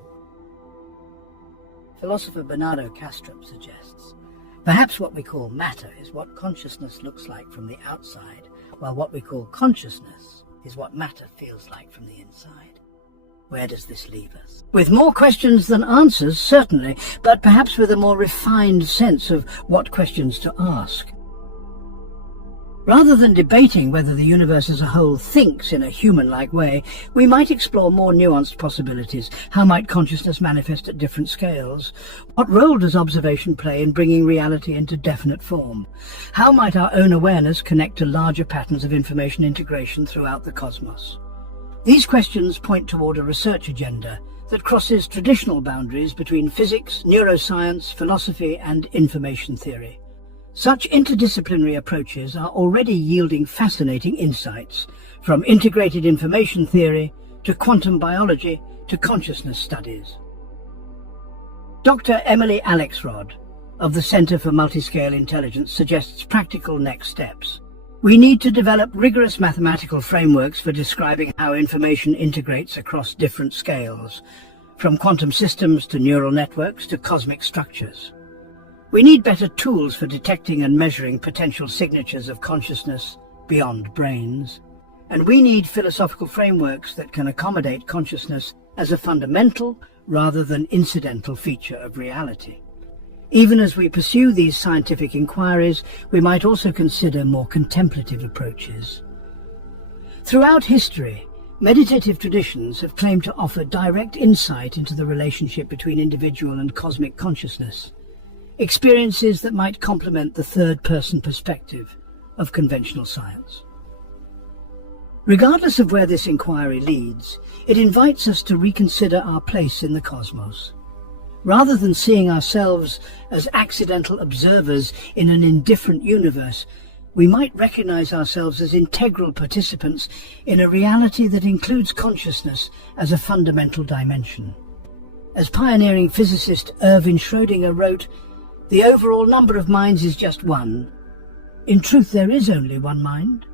Philosopher Bernardo Kastrup suggests, perhaps what we call matter is what consciousness looks like from the outside, while what we call consciousness is what matter feels like from the inside. Where does this leave us? With more questions than answers, certainly, but perhaps with a more refined sense of what questions to ask. Rather than debating whether the universe as a whole thinks in a human-like way, we might explore more nuanced possibilities. How might consciousness manifest at different scales? What role does observation play in bringing reality into definite form? How might our own awareness connect to larger patterns of information integration throughout the cosmos? These questions point toward a research agenda that crosses traditional boundaries between physics, neuroscience, philosophy, and information theory. Such interdisciplinary approaches are already yielding fascinating insights, from integrated information theory to quantum biology to consciousness studies. Dr. Emily Alexrod of the Center for Multiscale Intelligence suggests practical next steps. We need to develop rigorous mathematical frameworks for describing how information integrates across different scales, from quantum systems to neural networks to cosmic structures. We need better tools for detecting and measuring potential signatures of consciousness beyond brains. And we need philosophical frameworks that can accommodate consciousness as a fundamental rather than incidental feature of reality. Even as we pursue these scientific inquiries, we might also consider more contemplative approaches. Throughout history, meditative traditions have claimed to offer direct insight into the relationship between individual and cosmic consciousness. Experiences that might complement the third-person perspective of conventional science. Regardless of where this inquiry leads, it invites us to reconsider our place in the cosmos. Rather than seeing ourselves as accidental observers in an indifferent universe, we might recognize ourselves as integral participants in a reality that includes consciousness as a fundamental dimension. As pioneering physicist Erwin Schrödinger wrote, "The overall number of minds is just one. In truth, there is only one mind."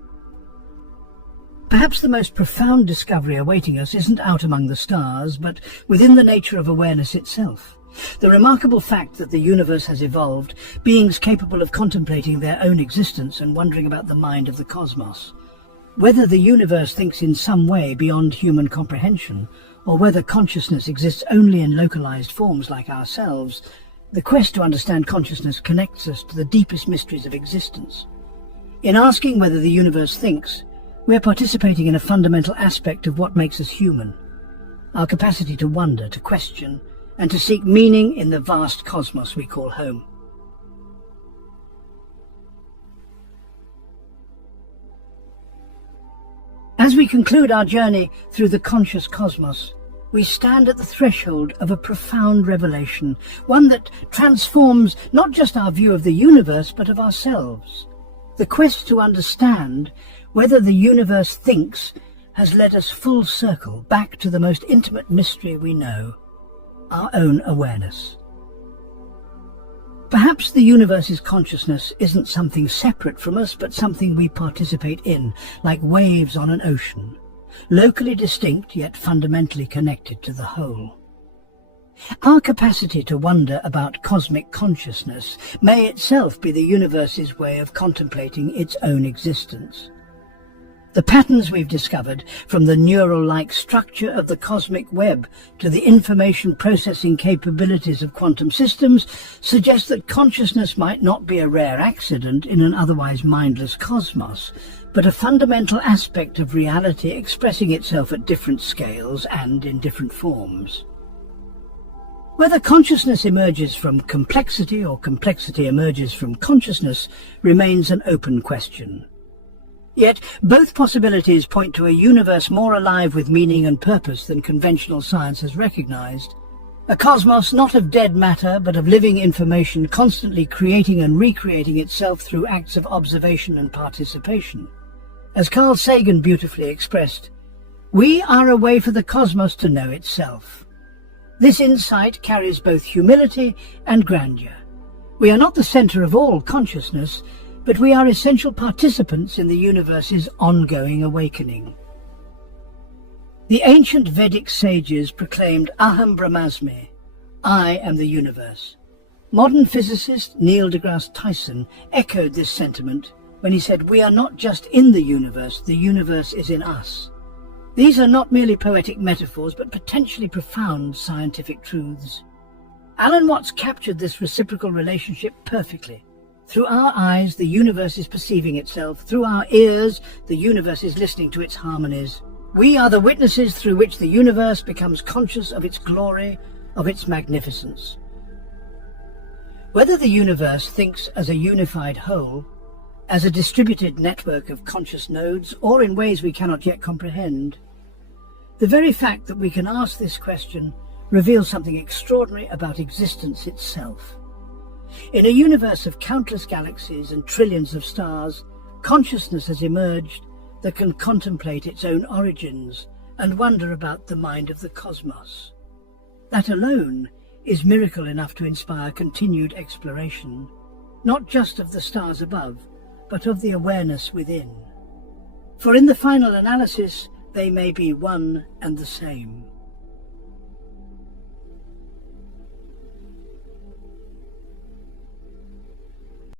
Perhaps the most profound discovery awaiting us isn't out among the stars, but within the nature of awareness itself. The remarkable fact that the universe has evolved, beings capable of contemplating their own existence and wondering about the mind of the cosmos. Whether the universe thinks in some way beyond human comprehension, or whether consciousness exists only in localized forms like ourselves, the quest to understand consciousness connects us to the deepest mysteries of existence. In asking whether the universe thinks, we're participating in a fundamental aspect of what makes us human, our capacity to wonder, to question, and to seek meaning in the vast cosmos we call home. As we conclude our journey through the conscious cosmos, we stand at the threshold of a profound revelation, one that transforms not just our view of the universe, but of ourselves. The quest to understand whether the universe thinks has led us full circle back to the most intimate mystery we know, our own awareness. Perhaps the universe's consciousness isn't something separate from us, but something we participate in, like waves on an ocean, locally distinct yet fundamentally connected to the whole. Our capacity to wonder about cosmic consciousness may itself be the universe's way of contemplating its own existence. The patterns we've discovered, from the neural-like structure of the cosmic web to the information processing capabilities of quantum systems, suggest that consciousness might not be a rare accident in an otherwise mindless cosmos, but a fundamental aspect of reality expressing itself at different scales and in different forms. Whether consciousness emerges from complexity or complexity emerges from consciousness remains an open question. Yet both possibilities point to a universe more alive with meaning and purpose than conventional science has recognized. A cosmos not of dead matter, but of living information constantly creating and recreating itself through acts of observation and participation. As Carl Sagan beautifully expressed, "We are a way for the cosmos to know itself." This insight carries both humility and grandeur. We are not the center of all consciousness, but we are essential participants in the universe's ongoing awakening. The ancient Vedic sages proclaimed Aham Brahmasmi, I am the universe. Modern physicist Neil deGrasse Tyson echoed this sentiment when he said, "We are not just in the universe is in us." These are not merely poetic metaphors, but potentially profound scientific truths. Alan Watts captured this reciprocal relationship perfectly. Through our eyes, the universe is perceiving itself. Through our ears, the universe is listening to its harmonies. We are the witnesses through which the universe becomes conscious of its glory, of its magnificence. Whether the universe thinks as a unified whole, as a distributed network of conscious nodes, or in ways we cannot yet comprehend, the very fact that we can ask this question reveals something extraordinary about existence itself. In a universe of countless galaxies and trillions of stars, consciousness has emerged that can contemplate its own origins and wonder about the mind of the cosmos. That alone is miracle enough to inspire continued exploration, not just of the stars above, but of the awareness within. For in the final analysis, they may be one and the same.